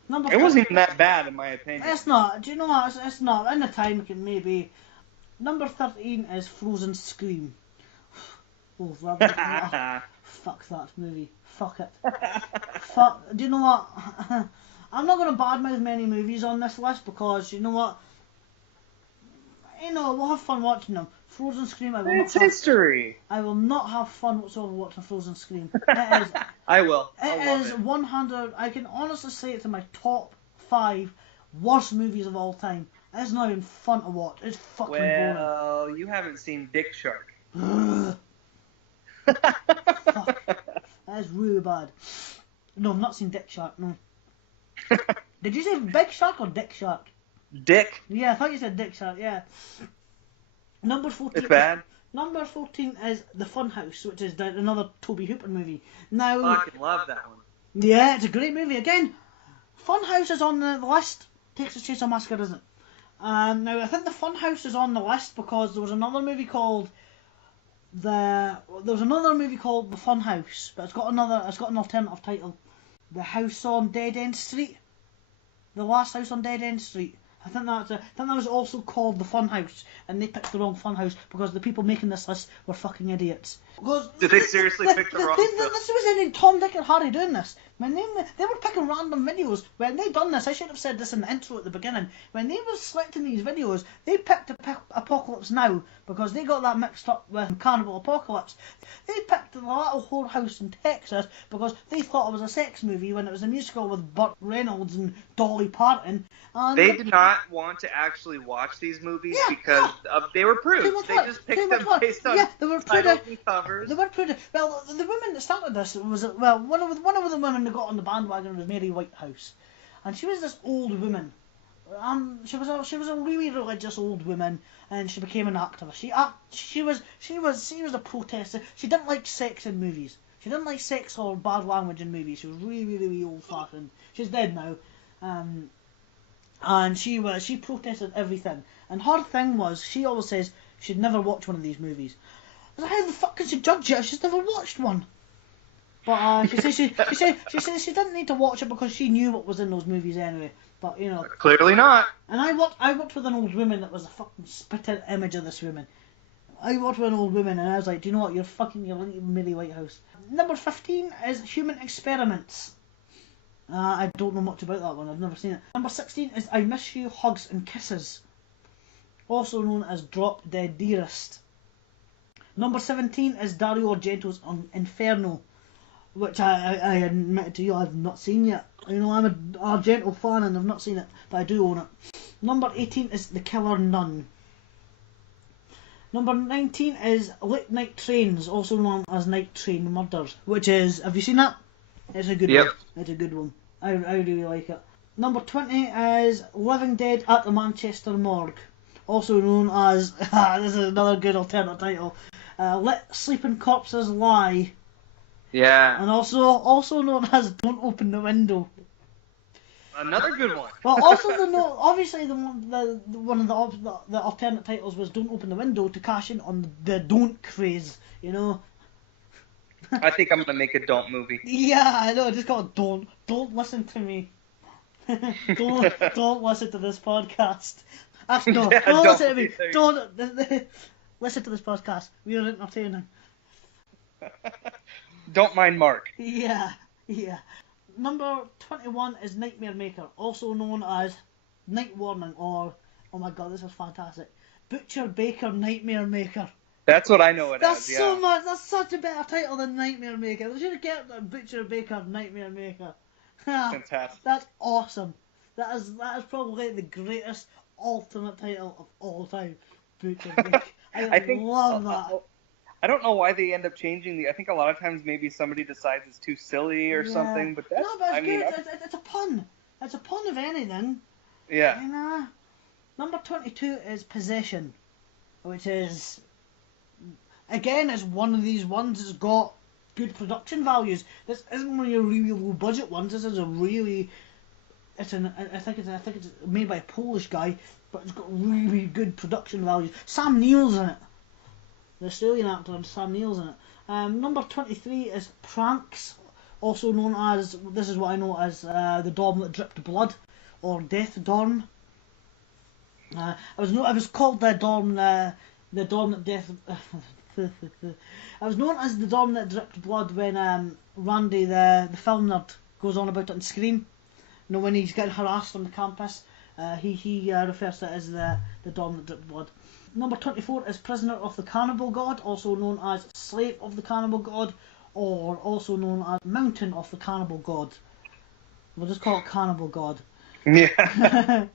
wasn't even that bad, in my opinion. It's not. Do you know what? It's not. In the time, it can maybe. Number 13 is Frozen Scream. Oh, fuck that movie. Fuck it. Fuck. Do you know what? I'm not going to badmouth many movies on this list because, you know what? We'll have fun watching them. Frozen Scream, It's history. I will not have fun whatsoever watching Frozen Scream. It is. I will. It is 100. I can honestly say it's in my top 5 worst movies of all time. It's not even fun to watch. It's fucking boring. Well, you haven't seen Dick Shark. Fuck. That is really bad. No, I've not seen Dick Shark. No. Did you say Big Shark or Dick Shark? Dick. Yeah, I thought you said Dick Shark. Yeah. Number 14. It's bad. Number 14 is The Funhouse, which is another Tobe Hooper movie. Now, I fucking love that one. Yeah, it's a great movie. Again, Funhouse is on the list. Texas Chainsaw Massacre isn't. Now, I think The Funhouse is on the list because there was another movie called The Funhouse, but it's got an alternative title. The House on Dead End Street. The Last House on Dead End Street. I think that was also called The Funhouse, and they picked the wrong Funhouse because the people making this list were fucking idiots. Did they seriously pick the wrong stuff? This was in Tom, Dick and Harry doing this. When they were picking random videos. When they done this, I should have said this in the intro at the beginning. When they were selecting these videos, they picked Apocalypse Now because they got that mixed up with Cannibal Apocalypse. They picked The Little Whorehouse in Texas because they thought it was a sex movie when it was a musical with Burt Reynolds and Dolly Parton. And they did not want to actually watch these movies because they were prudes. They just picked them based on titles and covers. They were prude. Well, the woman that started this was one of the women that got on the bandwagon was Mary Whitehouse, and she was this old woman. She was a really religious old woman, and she became an activist. She was a protester. She didn't like sex in movies. She didn't like sex or bad language in movies. She was really, really old fashioned. She's dead now. And she protested everything. And her thing was, she always says she'd never watch one of these movies. I was like, how the fuck can she judge it if she's never watched one? But she says she didn't need to watch it because she knew what was in those movies anyway. But you know, clearly not. And I worked with an old woman that was a fucking spitting image of this woman. I worked with an old woman and I was like, do you know what? You're Mary Whitehouse. Number 15 is Human Experiments. I don't know much about that one. I've never seen it. Number 16 is I Miss You, Hugs and Kisses, also known as Drop Dead Dearest. Number 17 is Dario Argento's Inferno, which I admit to you I've not seen yet. You know, I'm an Argento fan and I've not seen it, but I do own it. Number 18 is The Killer Nun. Number 19 is Late Night Trains, also known as Night Train Murders, which is, have you seen that? It's a good one. It's a good one. I really like it. Number 20 is Living Dead at the Manchester Morgue, also known as, this is another good alternate title, Let Sleeping Corpses Lie. Yeah. And also known as Don't Open the Window. Another good one. Well, also obviously one of the alternate titles was Don't Open the Window to cash in on the don't craze, you know. I think I'm gonna make a don't movie. Yeah, I know. Just called Don't. Don't listen to me. don't listen to this podcast. Actually, no, don't listen to me. Don't listen to this podcast. We are entertaining. Don't mind Mark. Yeah. Number 21 is Nightmare Maker, also known as Night Warning, or, oh my god, this is fantastic, Butcher Baker Nightmare Maker. That's what I know it as, yeah. That's such a better title than Nightmare Maker. They should have kept that Butcher Baker Nightmare Maker. Fantastic. That's awesome. That is probably the greatest alternate title of all time. Butcher Baker. I love that. I don't know why they end up changing I think a lot of times maybe somebody decides it's too silly or something, but that's... No, but it's good. It's a pun. It's a pun of anything. Yeah. And, number 22 is Possession, which is, again, is one of these ones that's got good production values. This isn't one of your really low budget ones. This is a really... I think it's made by a Polish guy, but it's got really good production values. Sam Neill's in it. The Australian actor, and Sam Neill's in it. Number 23 is Pranks, also known as, this is what I know as The Dorm That Dripped Blood, or Death Dorm. I was called the Dorm That Death... I was known as The Dorm That Dripped Blood when Randy, the film nerd, goes on about it on Scream. You know, when he's getting harassed on the campus, he refers to it as the Dorm That Dripped Blood. Number 24 is Prisoner of the Cannibal God, also known as Slave of the Cannibal God, or also known as Mountain of the Cannibal God. We'll just call it Cannibal God. Yeah.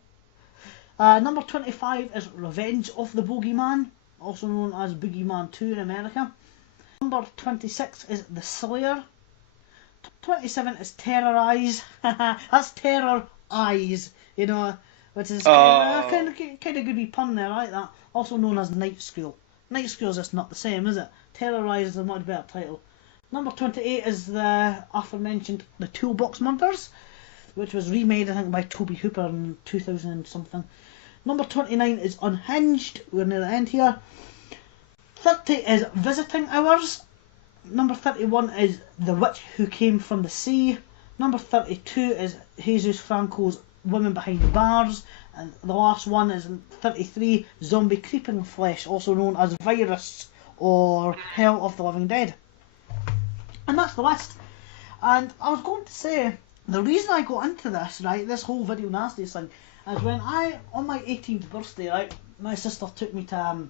Number 25 is Revenge of the Bogeyman, also known as Boogeyman 2 in America. Number 26 is The Slayer. 27 is Terrorize. That's Terror Eyes, you know, which is kind of good wee pun there, like that. Also known as Night School. Night School is just not the same, is it? Terrorize is a much better title. Number 28 is the aforementioned The Toolbox Murders, which was remade, I think, by Toby Hooper in 2000 and something. Number 29 is Unhinged. We're near the end here. 30 is Visiting Hours. Number 31 is The Witch Who Came From the Sea. Number 32 is Jesus Franco's Women Behind the Bars. And the last one is 33, Zombie Creeping Flesh, also known as Virus or Hell of the Living Dead. And that's the list. And I was going to say, the reason I got into this, right, this whole Video Nasties thing, is when on my 18th birthday, right, my sister took me to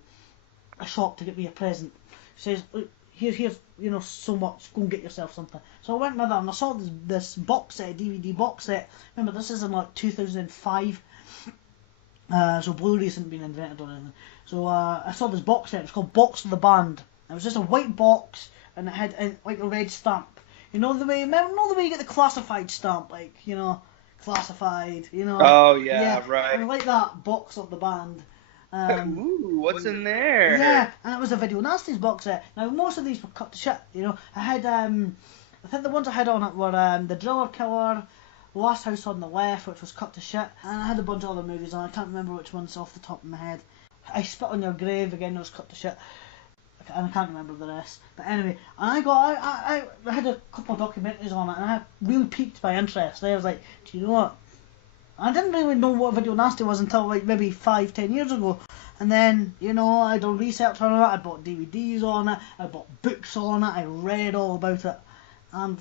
a shop to get me a present. She says, "Look, here's so much, go and get yourself something." So I went with her and I saw this box set, DVD box set. Remember, this is in like 2005, so Blu-rays hadn't been invented or anything. So I saw this box set. It was called Box of the Band. It was just a white box and it had like a red stamp. Remember the way you get the classified stamp, like classified. Oh yeah, right. And like that, Box of the Band. Ooh, what's in there? Yeah, and it was a Video Nasties box set. Now most of these were cut to shit. I had I think the ones I had on it were The Driller Killer, Last House on the Left, which was cut to shit, and I had a bunch of other movies on. I can't remember which ones off the top of my head. I Spit on Your Grave, again, it was cut to shit, and I can't remember the rest. But anyway, and I had a couple of documentaries on it, and I really piqued my interest. I was like, do you know what? I didn't really know what Video Nasty was until like maybe 5-10 years ago. And then, I done research on it, I bought DVDs on it, I bought books on it, I read all about it. And,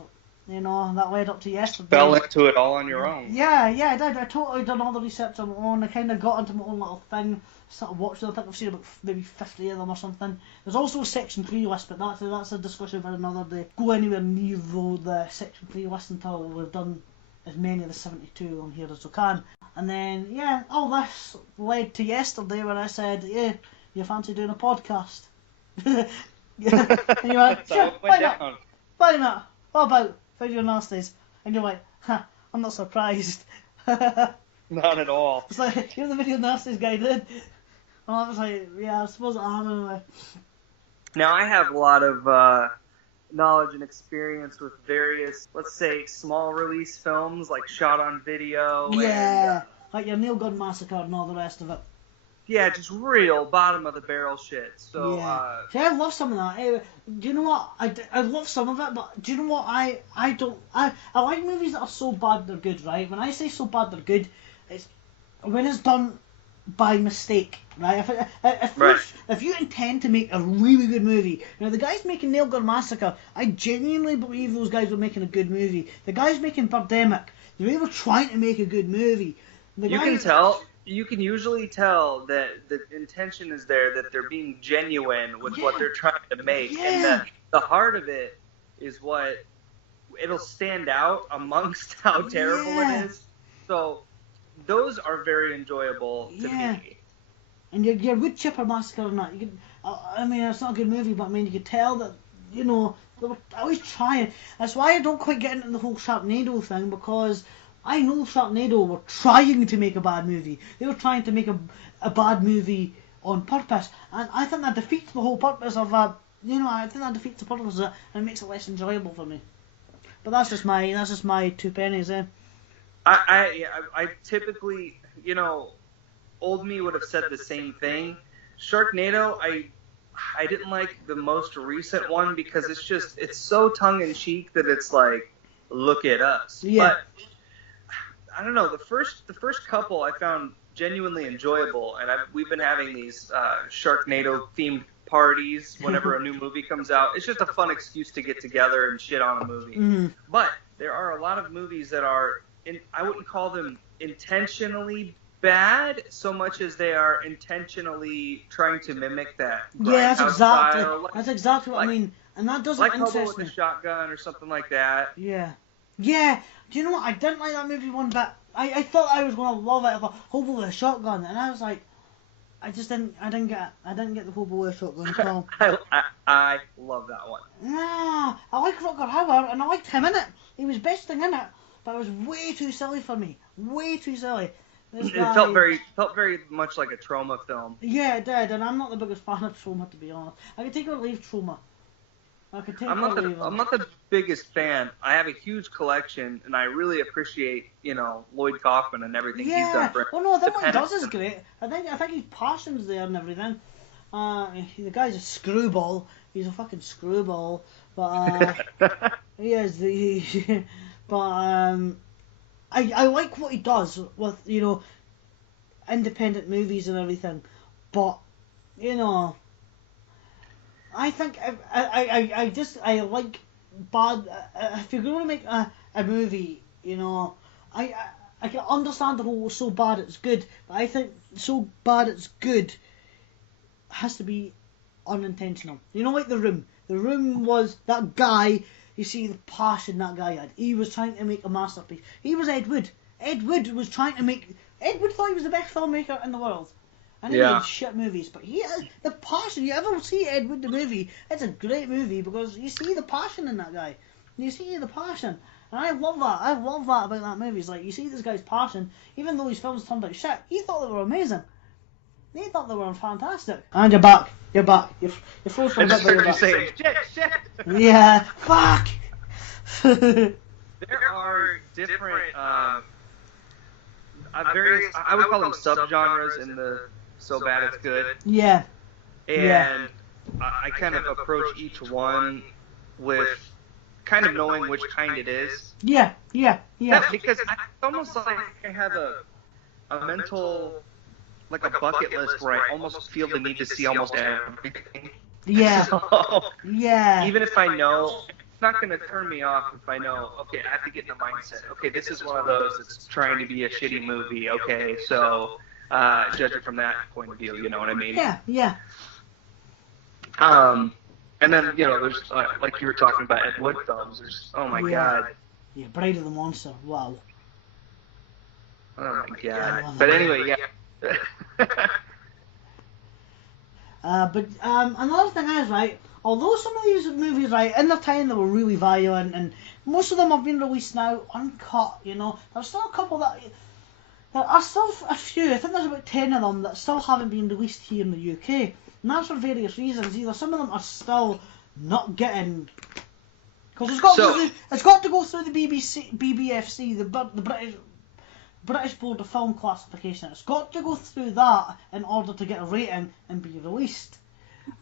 that led up to yesterday. Fell into it all on your own. Yeah, I did. I totally done all the research on my own. I kind of got into my own little thing, started watching. I think I've seen about maybe 50 of them or something. There's also a Section 3 list, but that's a discussion for another day. Go anywhere near the Section 3 list until we've done as many of the 72 on here as we can. And then, all this led to yesterday when I said, you fancy doing a podcast? And you went, sure, why not? Why not? What about Video Nasties? And you're like, I'm not surprised. Not at all. It's like, you're the Video Nasties guy, dude. And I was like, yeah, I suppose I am anyway. Now, I have a lot of knowledge and experience with various, let's say, small release films, like shot on video. Yeah, like your Nail Gun Massacre and all the rest of it. Yeah, just real bottom of the barrel shit. So, See, I love some of that. Do you know what? I love some of it, but do you know what? I don't. I like movies that are so bad they're good, right? When I say so bad they're good, it's when it's done by mistake, right? If you intend to make a really good movie, the guys making Nail Gun Massacre, I genuinely believe those guys were making a good movie. The guys making Birdemic, they were trying to make a good movie. You can usually tell that the intention is there, that they're being genuine with what they're trying to make, and that the heart of it is what it'll stand out amongst how terrible it is. So those are very enjoyable to me. And your Wood Chipper Massacre or not, it's not a good movie, but you could tell that, they were always trying. That's why I don't quite get into the whole Sharknado thing, because I know Sharknado were trying to make a bad movie. They were trying to make a bad movie on purpose, and I think that defeats the whole purpose of I think that defeats the purpose of it, and makes it less enjoyable for me. But that's just my 2 pennies, eh? I typically, old me would have said the same thing. Sharknado, I didn't like the most recent one because it's so tongue in cheek that it's like, look at us. Yeah. But I don't know, the first couple I found genuinely enjoyable, and we've been having these Sharknado themed parties whenever a new movie comes out. It's just a fun excuse to get together and shit on a movie. Mm-hmm. But there are a lot of movies that are, I wouldn't call them intentionally bad so much as they are intentionally trying to mimic that. Yeah, that's exactly style, that's exactly what I mean, and that doesn't interest me. Like Hobo with a Shotgun or something like that. Yeah. Do you know what? I didn't like that movie one bit. I thought I was gonna love it, but Hobo with a Shotgun, and I was like, I didn't get the Hobo with a Shotgun at all. I love that one. Nah, I like Rutger Hauer, and I liked him in it. He was best thing in it, but it was way too silly for me. Way too silly. It felt very much like a Trauma film. Yeah, it did, and I'm not the biggest fan of Trauma, to be honest. I could take or leave Trauma. I'm not the biggest fan. I have a huge collection, and I really appreciate, Lloyd Kaufman and everything he's done for. Well, no, I think what he does is great. I think his passion's there and everything. The guy's a screwball. He's a fucking screwball. But he is but I like what he does with independent movies and everything. But I think I like bad. If you're going to make a movie, you know, I can understand the whole so bad it's good, but I think so bad it's good has to be unintentional. You know, like The Room. The Room was that guy. You see the passion that guy had. He was trying to make a masterpiece. He was Ed Wood. Ed Wood was trying to make. Ed Wood thought he was the best filmmaker in the world. And he made shit movies, but he has the passion. You ever see Ed Wood the movie? It's a great movie because you see the passion in that guy. You see the passion, and I love that. I love that about that movie. It's like you see this guy's passion, even though his films turned out shit. He thought they were amazing. He thought they were fantastic. And you're back. You're back. You're frozen for a bit, but you're back. Saying, shit. Yeah. Fuck. There are different, various. I would call them subgenres in the So Bad It's Good. Yeah. And I kind of approach each one with kind of knowing which kind it is. Yeah. Because it's almost like I have a mental, like a bucket list where I almost feel the need to see almost everything. Yeah. So, yeah. Even if I know, it's not going to turn me off if I know, okay, I have to get in the mindset. Okay, this is one of those that's trying to be a shitty movie. Okay, so judge it from that point of view, you know what I mean? Yeah. And then, you know, there's, like you were talking about Ed Wood films, there's, oh my god. Yeah, Bride of the Monster, wow. Oh my god. But anyway, yeah. But another thing is, right, although some of these movies, right, in their time they were really violent, and most of them have been released now uncut, you know, there's still a couple that, there are still a few, I think there's about 10 of them that still haven't been released here in the UK, and that's for various reasons. Either some of them are still not getting, because it's got to go through the BBFC, the British Board of Film Classification. It's got to go through that in order to get a rating and be released.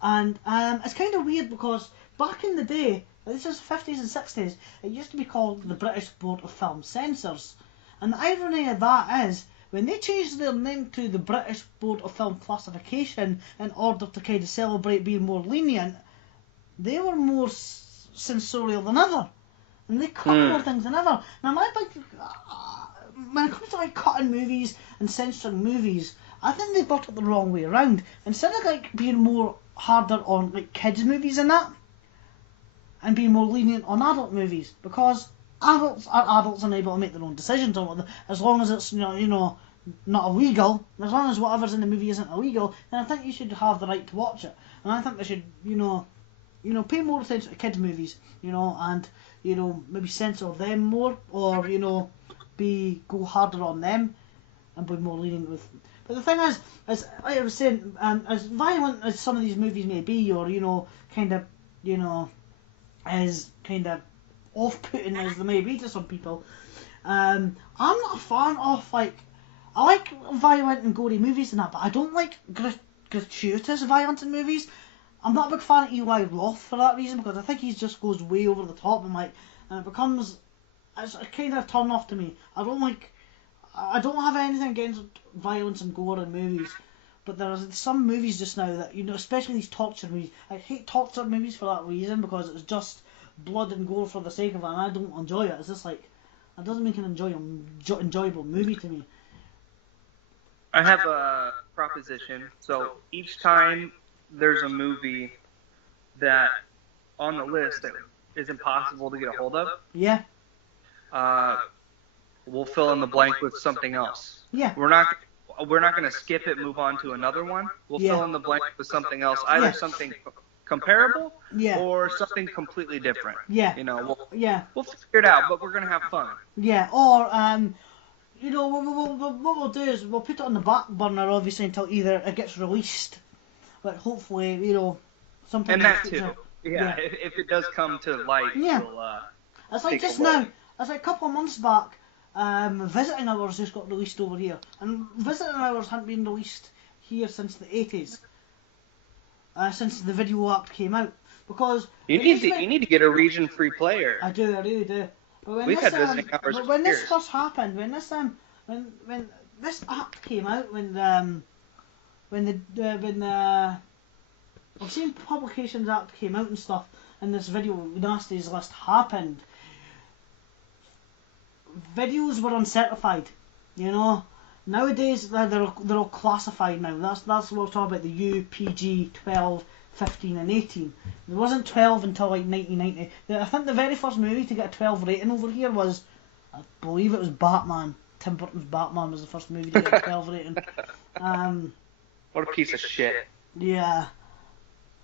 And it's kind of weird because back in the day, this is 50s and 60s, it used to be called the British Board of Film Censors. And the irony of that is, when they changed their name to the British Board of Film Classification in order to kind of celebrate being more lenient, they were more censorial than ever. And they cut more things than ever. Now my big... when it comes to like cutting movies and censoring movies, I think they got it the wrong way around. Instead of like being more harder on like kids movies and that, and being more lenient on adult movies, because adults are adults and able to make their own decisions on it, as long as it's you know not illegal, as long as whatever's in the movie isn't illegal, then I think you should have the right to watch it. And I think they should you know pay more attention to kids movies, you know, and you know maybe censor them more, or you know go harder on them and be more lenient with. But the thing is, as I was saying, as violent as some of these movies may be, or you know, kind of, you know, as kind of off-putting as they may be to some people, I'm not a fan of like. I like violent and gory movies and that, but I don't like gratuitous violence in movies. I'm not a big fan of Eli Roth for that reason, because I think he just goes way over the top and it becomes. It's a kind of turn off to me. I don't have anything against violence and gore in movies, but there are some movies just now that, you know, especially these torture movies. I hate torture movies for that reason, because it's just blood and gore for the sake of it, and I don't enjoy it. It's just like, it doesn't make an enjoyable movie to me. I have a proposition. So each time there's a movie that on the list that is impossible to get a hold of, we'll fill in the blank with something else. Yeah. We're not going to skip it, move on to another one. We'll fill in the blank with something else, either something comparable or something completely different. Yeah. You know, we'll figure it out, but we're going to have fun. Yeah. Or you know, what we'll do is we'll put it on the back burner, obviously, until either it gets released, but hopefully, you know, something. And that too. Yeah. If it does come to light, we'll. It's like just now. It's like a couple of months back. Visiting Hours just got released over here, and Visiting Hours hadn't been released here since the 80s, since the Video Act came out. Because you need to get a region-free player. I really do. But when We've had Visiting Hours but when for this years. first happened, when this act came out, when I've seen Publications Act came out and stuff, and this video nasties list happened, videos were uncertified. You know, nowadays they're all classified now. That's what we're talking about, the UPG 12, 15 and 18. There wasn't 12 until like 1990. I think the very first movie to get a 12 rating over here was, I believe it was Batman. Tim Burton's Batman was the first movie to get a 12 rating. What a piece of shit. Yeah.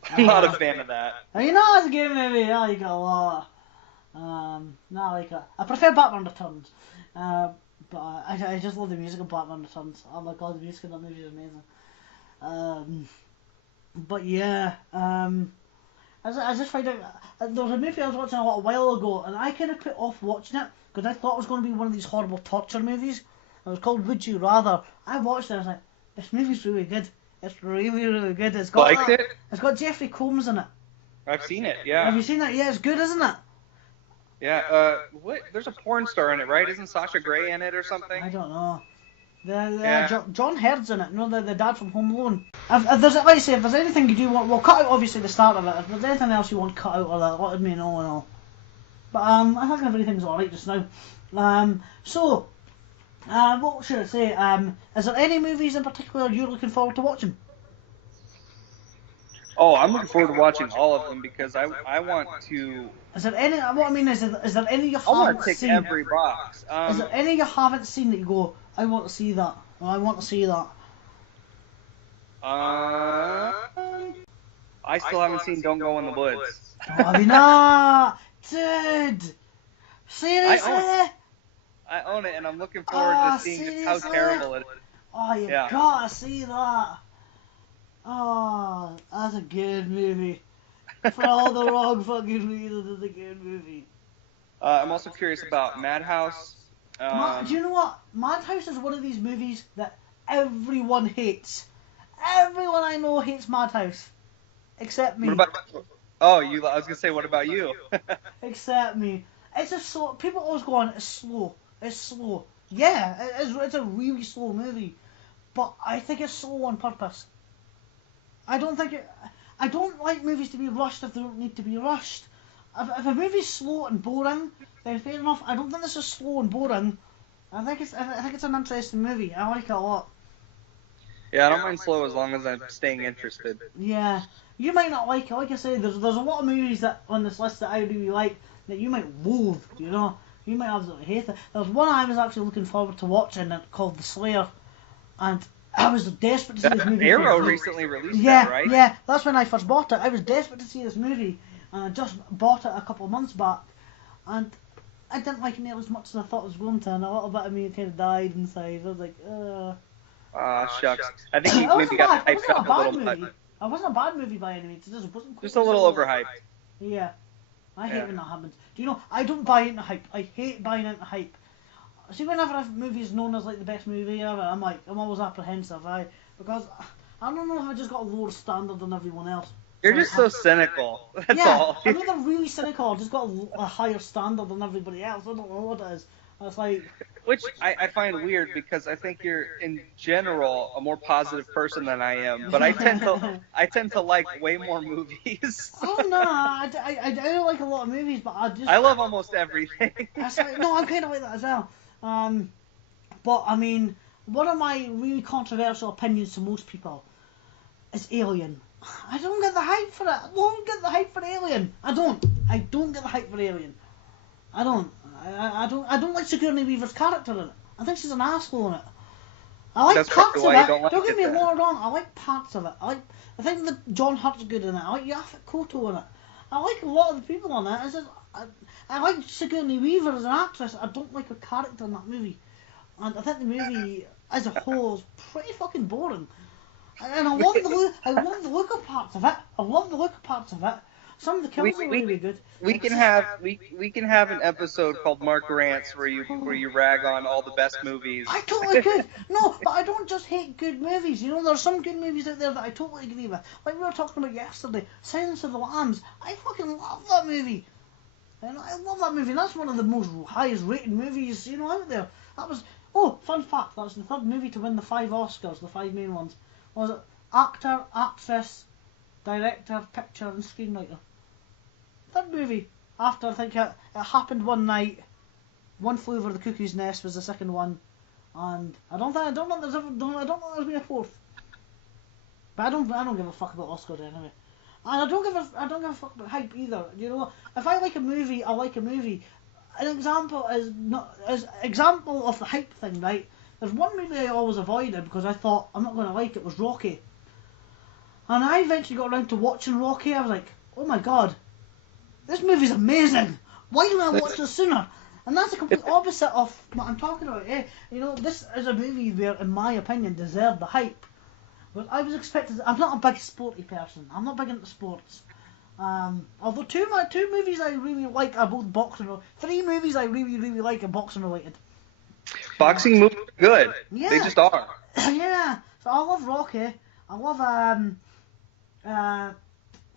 I'm not a fan of that. You know, it's a good movie. I like it a lot. No, I like it. I prefer Batman Returns. But I just love the music of Batman Returns. Oh my god, the music in that movie is amazing. But yeah, I just find out, there was a movie I was watching a little while ago, and I kind of put off watching it, because I thought it was going to be one of these horrible torture movies. It was called Would You Rather. I watched it and I was like, this movie's really good. It's really, really good. It's got It's got Jeffrey Combs in it. I've seen it, yeah. Have you seen that? Yeah, it's good, isn't it? Yeah, what? There's a porn star in it, right? Isn't Sasha Grey in it or something? I don't know. John Hurd's in it. You know, the dad from Home Alone. If there's, like I say, if there's anything you do want, we'll cut out obviously the start of it. If there's anything else you want cut out of that, let me know and all. But I think everything's alright just now. So, what should I say? Is there any movies in particular you're looking forward to watching? Oh, I'm looking forward to watching all of them because I want to. Is there any? What I mean is there any you haven't seen? I want to tick every box. Is there any you haven't seen that you go, I want to see that, or I want to see that? I still haven't seen Don't Go in the Woods. Oh, I mean, nah, dude. Seriously? I own it, and I'm looking forward to seeing just how terrible it is. Oh, you gotta see that. Oh, that's a good movie. For all the wrong fucking reasons, it's a good movie. I'm also curious about Madhouse. Do you know what? Madhouse is one of these movies that everyone hates. Everyone I know hates Madhouse. Except me. What about, I was gonna say, what about you? Except me. It's just so, people always go on, it's slow. It's slow. Yeah, it's a really slow movie. But I think it's slow on purpose. I don't like movies to be rushed if they don't need to be rushed. If a movie's slow and boring, then fair enough. I don't think this is slow and boring. I think it's an interesting movie. I like it a lot. Yeah, I don't mind slow as long as I'm staying interested. Yeah, you might not like it. Like I say, there's a lot of movies that on this list that I really like that you might loathe. You know, you might absolutely hate it. There's one I was actually looking forward to watching called The Slayer, and I was desperate to see this movie. Arrow recently released that, right? Yeah, that's when I first bought it. I was desperate to see this movie, and I just bought it a couple of months back, and I didn't like it nearly as much as I thought it was going to, and a little bit of me kind of died inside. I was like, shucks. I think you maybe got hyped up a little bit. It wasn't a bad movie by any means. It just wasn't quite just a little overhyped. Yeah. I hate when that happens. Do you know, I don't buy into hype. I hate buying into hype. See, whenever a movie is known as like the best movie ever, I'm always apprehensive, because I don't know if I just got a lower standard than everyone else. You're just so cynical. That's all. I'm either really cynical or just got a higher standard than everybody else. I don't know what it is. It's like... Which I find weird because I think you're, in general, a more positive person than I am. But I tend to like way more movies. Oh, no, I don't like a lot of movies, but I love almost everything. No, I'm kind of like that as well. But, I mean, one of my really controversial opinions to most people is Alien. I don't get the hype for it. I don't get the hype for Alien. I don't get the hype for Alien. I don't like Sigourney Weaver's character in it. I think she's an asshole in it. I like parts of it. Don't get me wrong. I like parts of it. I think that John Hurt's good in it. I like Yaphet Kotto in it. I like a lot of the people in it. It's just, I like Sigourney Weaver as an actress. I don't like her character in that movie. And I think the movie as a whole is pretty fucking boring. And I love the look of parts of it. Some of the kills are really good. We can have an episode called Mark Rants where you rag on all the best movies. I totally could. No, but I don't just hate good movies. You know, there's some good movies out there that I totally agree with. Like we were talking about yesterday, Silence of the Lambs. I fucking love that movie. And I love that movie. That's one of the most highest rated movies, you know, out there. That was... Oh, fun fact, that's the third movie to win the 5 Oscars, the 5 main ones. Was it actor, actress, director, picture and screenwriter? Third movie. After I think it happened one night. One Flew Over the Cuckoo's Nest was the second one, and I don't think there's been a fourth. But I don't give a fuck about Oscars anyway. And I don't give a fuck about hype either. You know, if I like a movie, I like a movie. An example of the hype thing, right? There's one movie I always avoided because I thought I'm not going to like it, was Rocky. And I eventually got around to watching Rocky. I was like, oh my god, this movie's amazing. Why didn't I watch this sooner? And that's the complete opposite of what I'm talking about. You know, this is a movie where, in my opinion, deserved the hype. But I was expected. I'm not a big sporty person. I'm not big into sports. Although two movies I really like are both boxing. 3 movies I really like are boxing related. Boxing movies are good. Yeah. They just are. Yeah. So I love Rocky. I love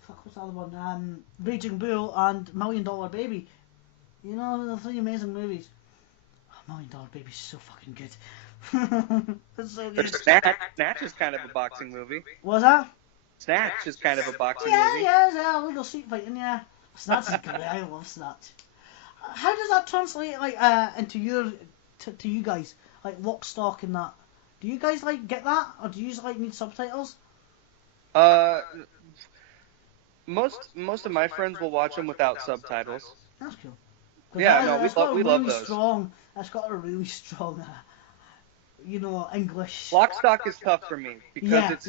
what's the other one? Raging Bull and $1 Million Baby. You know, the 3 amazing movies. $1 Million Baby's so fucking good. It's so good. Snatch is kind of a boxing movie. Was that? Snatch is kind of a boxing movie. Yeah, legal seat fighting, yeah. Snatch is great, I love Snatch. How does that translate, like, into to you guys? Like, Lock, Stock and that. Do you guys, like, get that? Or do you, like, need subtitles? Most of my friends will watch them without subtitles. That's cool. Yeah, no, we love those. It's got a really strong, you know, English. Lock, Stock is tough for me because it's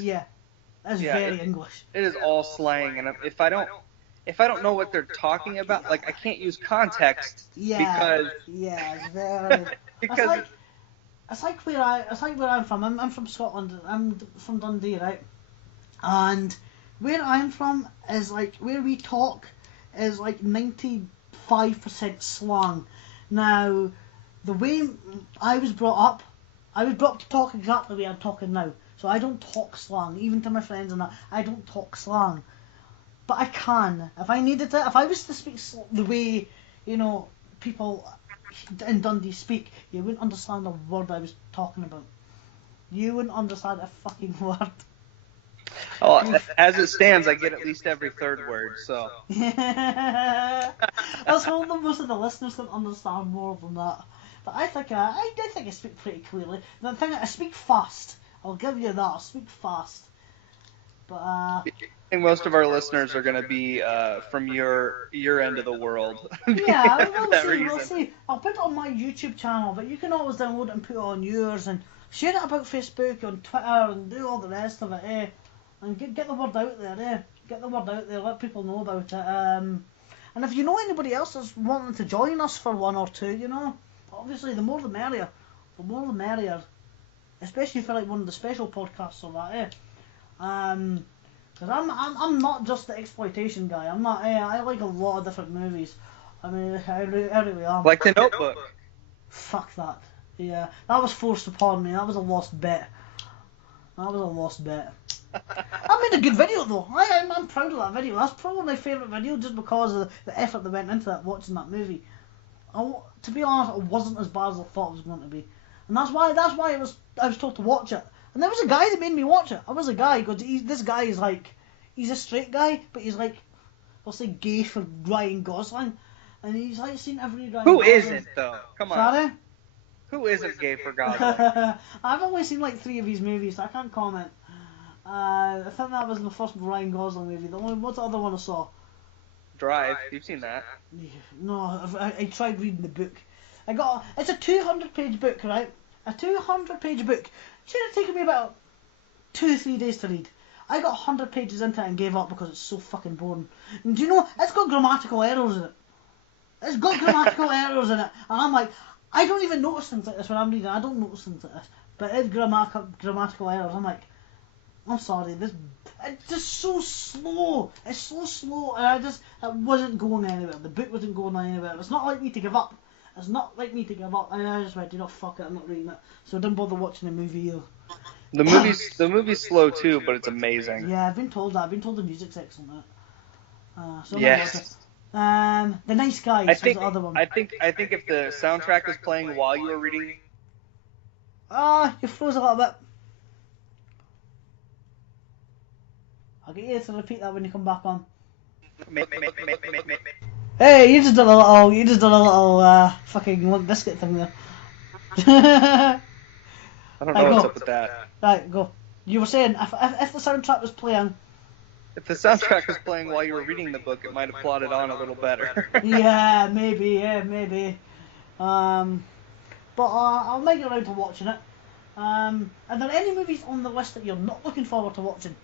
very English. It is all slang, and if I don't know what they're talking about, like I can't use context because it's very because it's like where I'm from. I'm from Scotland. I'm from Dundee, right? And where I'm from is like where we talk is like 95% slang. Now, the way I was brought up to talk exactly the way I'm talking now. So I don't talk slang, even to my friends and that. I don't talk slang, but I can if I needed to. If I was to speak the way, you know, people in Dundee speak, you wouldn't understand a word I was talking about. You wouldn't understand a fucking word. Oh, as it stands, I get at least every third word. So. That's how most of the listeners can understand more than that. But I think I speak pretty clearly. The thing I speak fast. I'll give you that. I'll speak fast. But I think most of our listeners are going to be from your end of the world. Yeah, we'll see. I'll put it on my YouTube channel, but you can always download it and put it on yours and share it about Facebook, on Twitter, and do all the rest of it, and get the word out there, Get the word out there, let people know about it. And if you know anybody else that's wanting to join us for one or two, you know, obviously the more the merrier. The more the merrier. Especially for like one of the special podcasts or that, because I'm not just the exploitation guy. I'm not. I like a lot of different movies. I mean, I really am. Like The Notebook. Fuck that. Yeah, that was forced upon me. That was a lost bet. I made a good video though. I'm proud of that video. That's probably my favourite video just because of the effort that went into that, watching that movie. To be honest, it wasn't as bad as I thought it was going to be. And that's why I was told to watch it. And there was a guy that made me watch it. I was a guy, because this guy is like, he's a straight guy, but he's like, we'll say gay for Ryan Gosling. And he's like seen every Ryan Who Gosling. isn't, though? Come on. Sorry? Who isn't gay for Gosling? I've only seen like 3 of his movies, so I can't comment. I think that was the first Ryan Gosling movie. What's the other one I saw? Drive. You've seen that. No, I tried reading the book. It's a 200-page book, right? A 200-page book. Should have taken me about 2-3 days to read. I got 100 pages into it and gave up because it's so fucking boring. And do you know, it's got grammatical errors in it. And I'm like, I don't even notice things like this when I'm reading. I don't notice things like this. But it's grammatical errors. I'm like, I'm sorry, it's just so slow. It's so slow, and it wasn't going anywhere. The book wasn't going anywhere. It's not like me to give up. And I just went, fuck it, I'm not reading it. So I didn't bother watching the movie either. The movie's slow too, but it's amazing. Yeah, I've been told that. I've been told the music's excellent in it. So yes. The Nice Guys is the other one. I think if the soundtrack was playing while you were reading. You froze a little bit. I'll get you to repeat that when you come back on. Hey, you just done a little fucking Limp Biscuit thing there. I don't know Right, what's go. up with that. Right, go. You were saying if the soundtrack was playing. If the soundtrack was playing while you were reading the book, it might have plodded on a little better. Yeah, maybe. But I'll make it around to watching it. Are there any movies on the list that you're not looking forward to watching?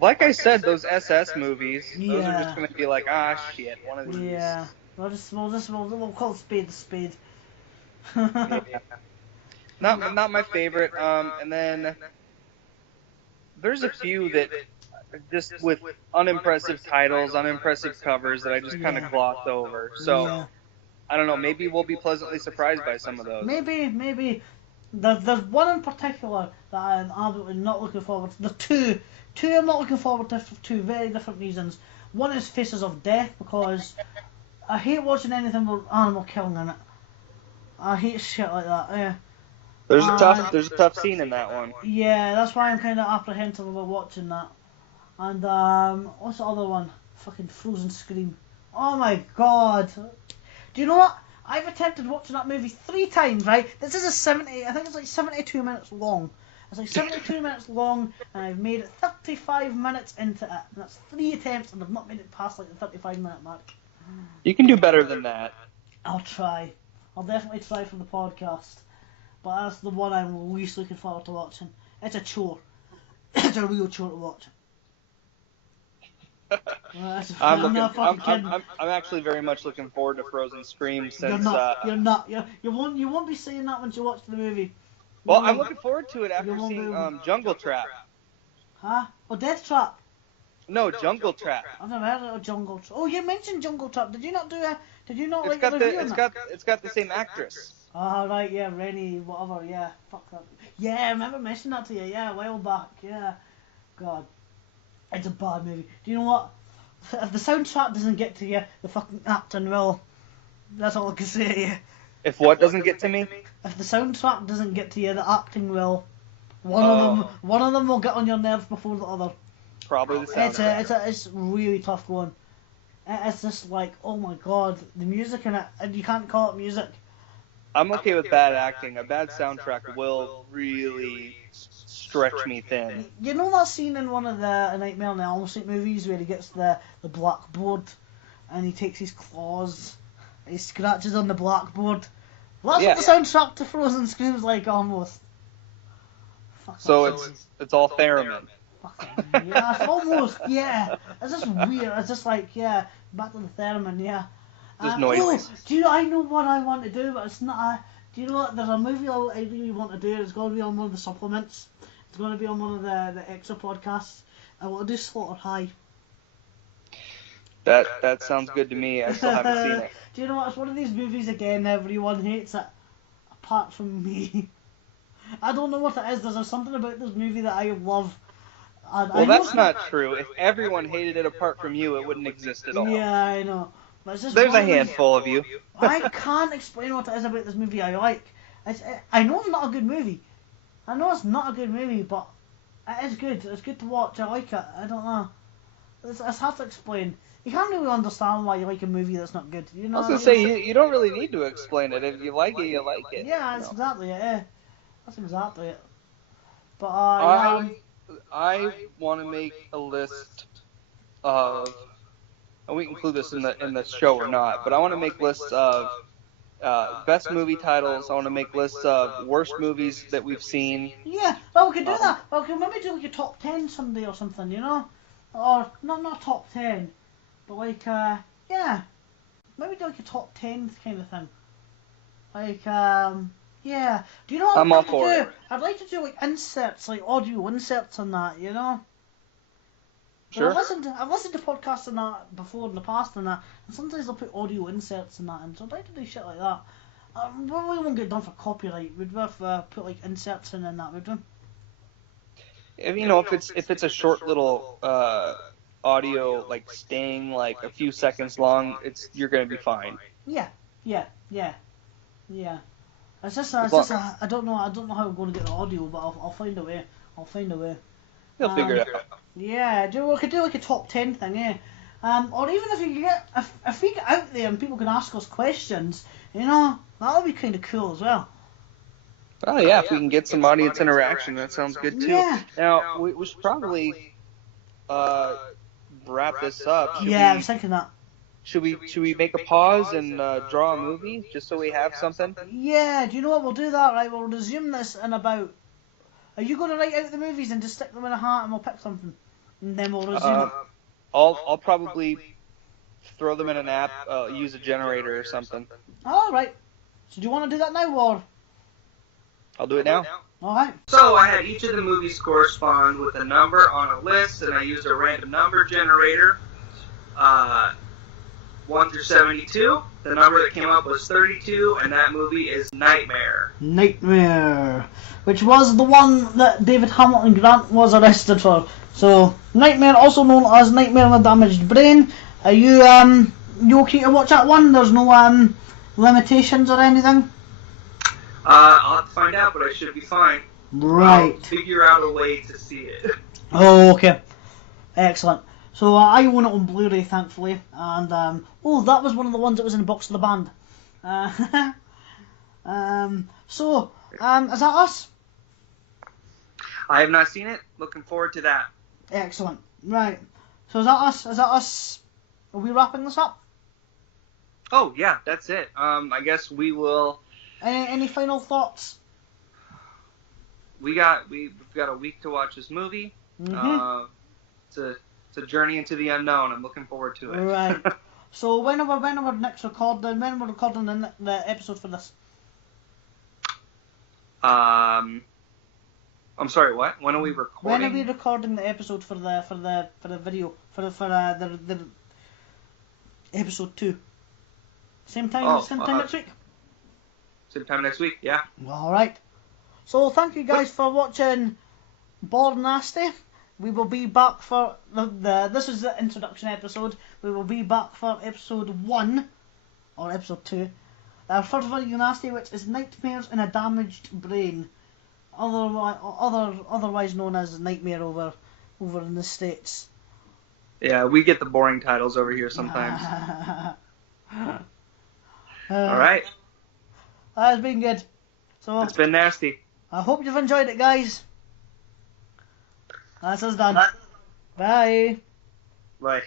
Like I said, those SS movies, those are Yeah. just going to be like, ah, shit, one of these. Yeah. We'll call it spade a spade. Yeah. Not my favorite. And then there's a few that just with unimpressive titles, unimpressive covers that I just kind of Yeah. glossed over. So Yeah. I don't know. Maybe we'll be pleasantly surprised by some of those. Maybe. There's one in particular that I'm absolutely not looking forward to. There's two I'm not looking forward to for two very different reasons. One is Faces of Death, because I hate watching anything with animal killing in it. I hate shit like that. Yeah. There's a tough scene in that one. Yeah, that's why I'm kind of apprehensive about watching that. And what's the other one? Fucking Frozen Scream. Oh my god. Do you know what? I've attempted watching that movie 3 times, right? This is I think it's like 72 minutes long. It's like 72 minutes long, and I've made it 35 minutes into it. And that's 3 attempts, and I've not made it past like the 35-minute mark. You can do better than that. I'll try. I'll definitely try for the podcast. But that's the one I'm least looking forward to watching. It's a chore. It's a real chore to watch. I'm not fucking kidding. I'm actually very much looking forward to Frozen Scream since. You're not. You won't be saying that once you watch the movie. Well, I'm looking forward to it after seeing Jungle Trap. Huh? Oh, Death Trap. No, Jungle Trap. I've never heard of Jungle Trap. Oh, you mentioned Jungle Trap. Did you not It's like a review on that? It's got the same actress. Oh, right, yeah, Rennie, whatever, yeah, fuck that. Yeah, I remember mentioning that to you, yeah, a while back, yeah. God, it's a bad movie. Do you know what? If the soundtrack doesn't get to you, the fucking acting will. That's all I can say to you. If what doesn't get to me? If the soundtrack doesn't get to you, the acting will. One of them will get on your nerves before the other. Probably the soundtrack. It's really tough going. It's just like, oh my god, the music in it, and you can't call it music. I'm okay with bad acting. A bad soundtrack will really stretch me thin. You know that scene in one of the Nightmare on Elm Street movies where he gets the blackboard and he takes his claws and he scratches on the blackboard? Well, that's what the soundtrack to Frozen screams like almost. So it's all theremin. Yeah, it's almost, yeah. It's just weird. It's just like, yeah, back to the theremin, yeah. Just noises. Oh, do you know, I know what I want to do, but it's not. Do you know what? There's a movie I really want to do. It's going to be on one of the supplements. It's going to be on one of the extra podcasts. I want to do Slaughter High. That sounds good to me. I still haven't seen it. Do you know what? It's one of these movies again. Everyone hates it, apart from me. I don't know what it is. There's something about this movie that I love. Well, that's not true. If everyone hated it apart from you, it wouldn't exist at all. Yeah, I know. But it's just there's a handful of you. I can't explain what it is about this movie I like. I know it's not a good movie. I know it's not a good movie, but it is good. It's good to watch. I like it. I don't know. It's hard to explain. You can't really understand why you like a movie that's not good. You know. I was gonna say you don't really need to explain it. If you like it, you like it. Yeah, that's exactly it. Yeah. That's exactly it. But I want to make a list of. And we include this in the show or not, but I want to make lists of best movie titles. I want to make lists of worst movies that we've seen. Yeah, well, we could do that. Well, we could maybe do like a top 10 someday or something, you know? Or, not top 10, but like, yeah. Maybe do like a top 10 kind of thing. Like, yeah. Do you know what I'm all for it. I'd like to do like inserts, like audio inserts on that, you know? Sure. I've listened to podcasts and that before in the past and that, and sometimes they'll put audio inserts and that in, so I'd like to do shit like that. We won't get done for copyright. We'd rather put like inserts in and that, would we? If it's a short little audio like staying like a few seconds long, you're gonna be fine. Yeah. It's just I don't know how I'm going to get the audio, but I'll find a way. He'll figure it out. Yeah, we could do like a top 10 thing, yeah. Or even if we get if we get out there and people can ask us questions, that'll be kind of cool as well. Oh yeah, if we can get some audience interaction, that sounds good too. Yeah. Now we should probably wrap this up. I was thinking that. Should we make a pause and draw a movie just so we have something? Yeah, do you know what? We'll do that, right? We'll resume this in about. Are you going to write out the movies and just stick them in a hat and we'll pick something, and then we'll resume it? I'll probably throw them in an app, use a generator or something. All right. So do you want to do that now, or? I'll do it now. All right. So I had each of the movies correspond with a number on a list, and I used a random number generator. 1 through 72. The number that came up was 32, and that movie is Nightmare. Nightmare, which was the one that David Hamilton Grant was arrested for. So, Nightmare, also known as Nightmare on a Damaged Brain. Are you okay to watch that one? There's no limitations or anything? I'll have to find out, but I should be fine. Right. I'll figure out a way to see it. Oh, okay. Excellent. So I own it on Blu-ray, thankfully, and that was one of the ones that was in the box of the band. Is that us? I have not seen it. Looking forward to that. Excellent. Right. So is that us? Is that us? Are we wrapping this up? Oh yeah, that's it. I guess we will. Any final thoughts? We've got a week to watch this movie. Mm-hmm. It's a journey into the unknown. I'm looking forward to it. Right. So when are we next recording? When we're recording the episode for this? I'm sorry. What? When are we recording? When are we recording the episode for the video for the episode 2? Same time next week. Same time next week. Yeah. All right. So thank you guys for watching Bored Nasty. We will be back for this is the introduction episode. We will be back for episode 1 or episode 2. First Video Nasty, which is Nightmares in a Damaged Brain, otherwise known as Nightmare over in the States. Yeah, we get the boring titles over here sometimes. All right. That's been good. So it's been nasty. I hope you've enjoyed it, guys. That's us done. Bye. Bye.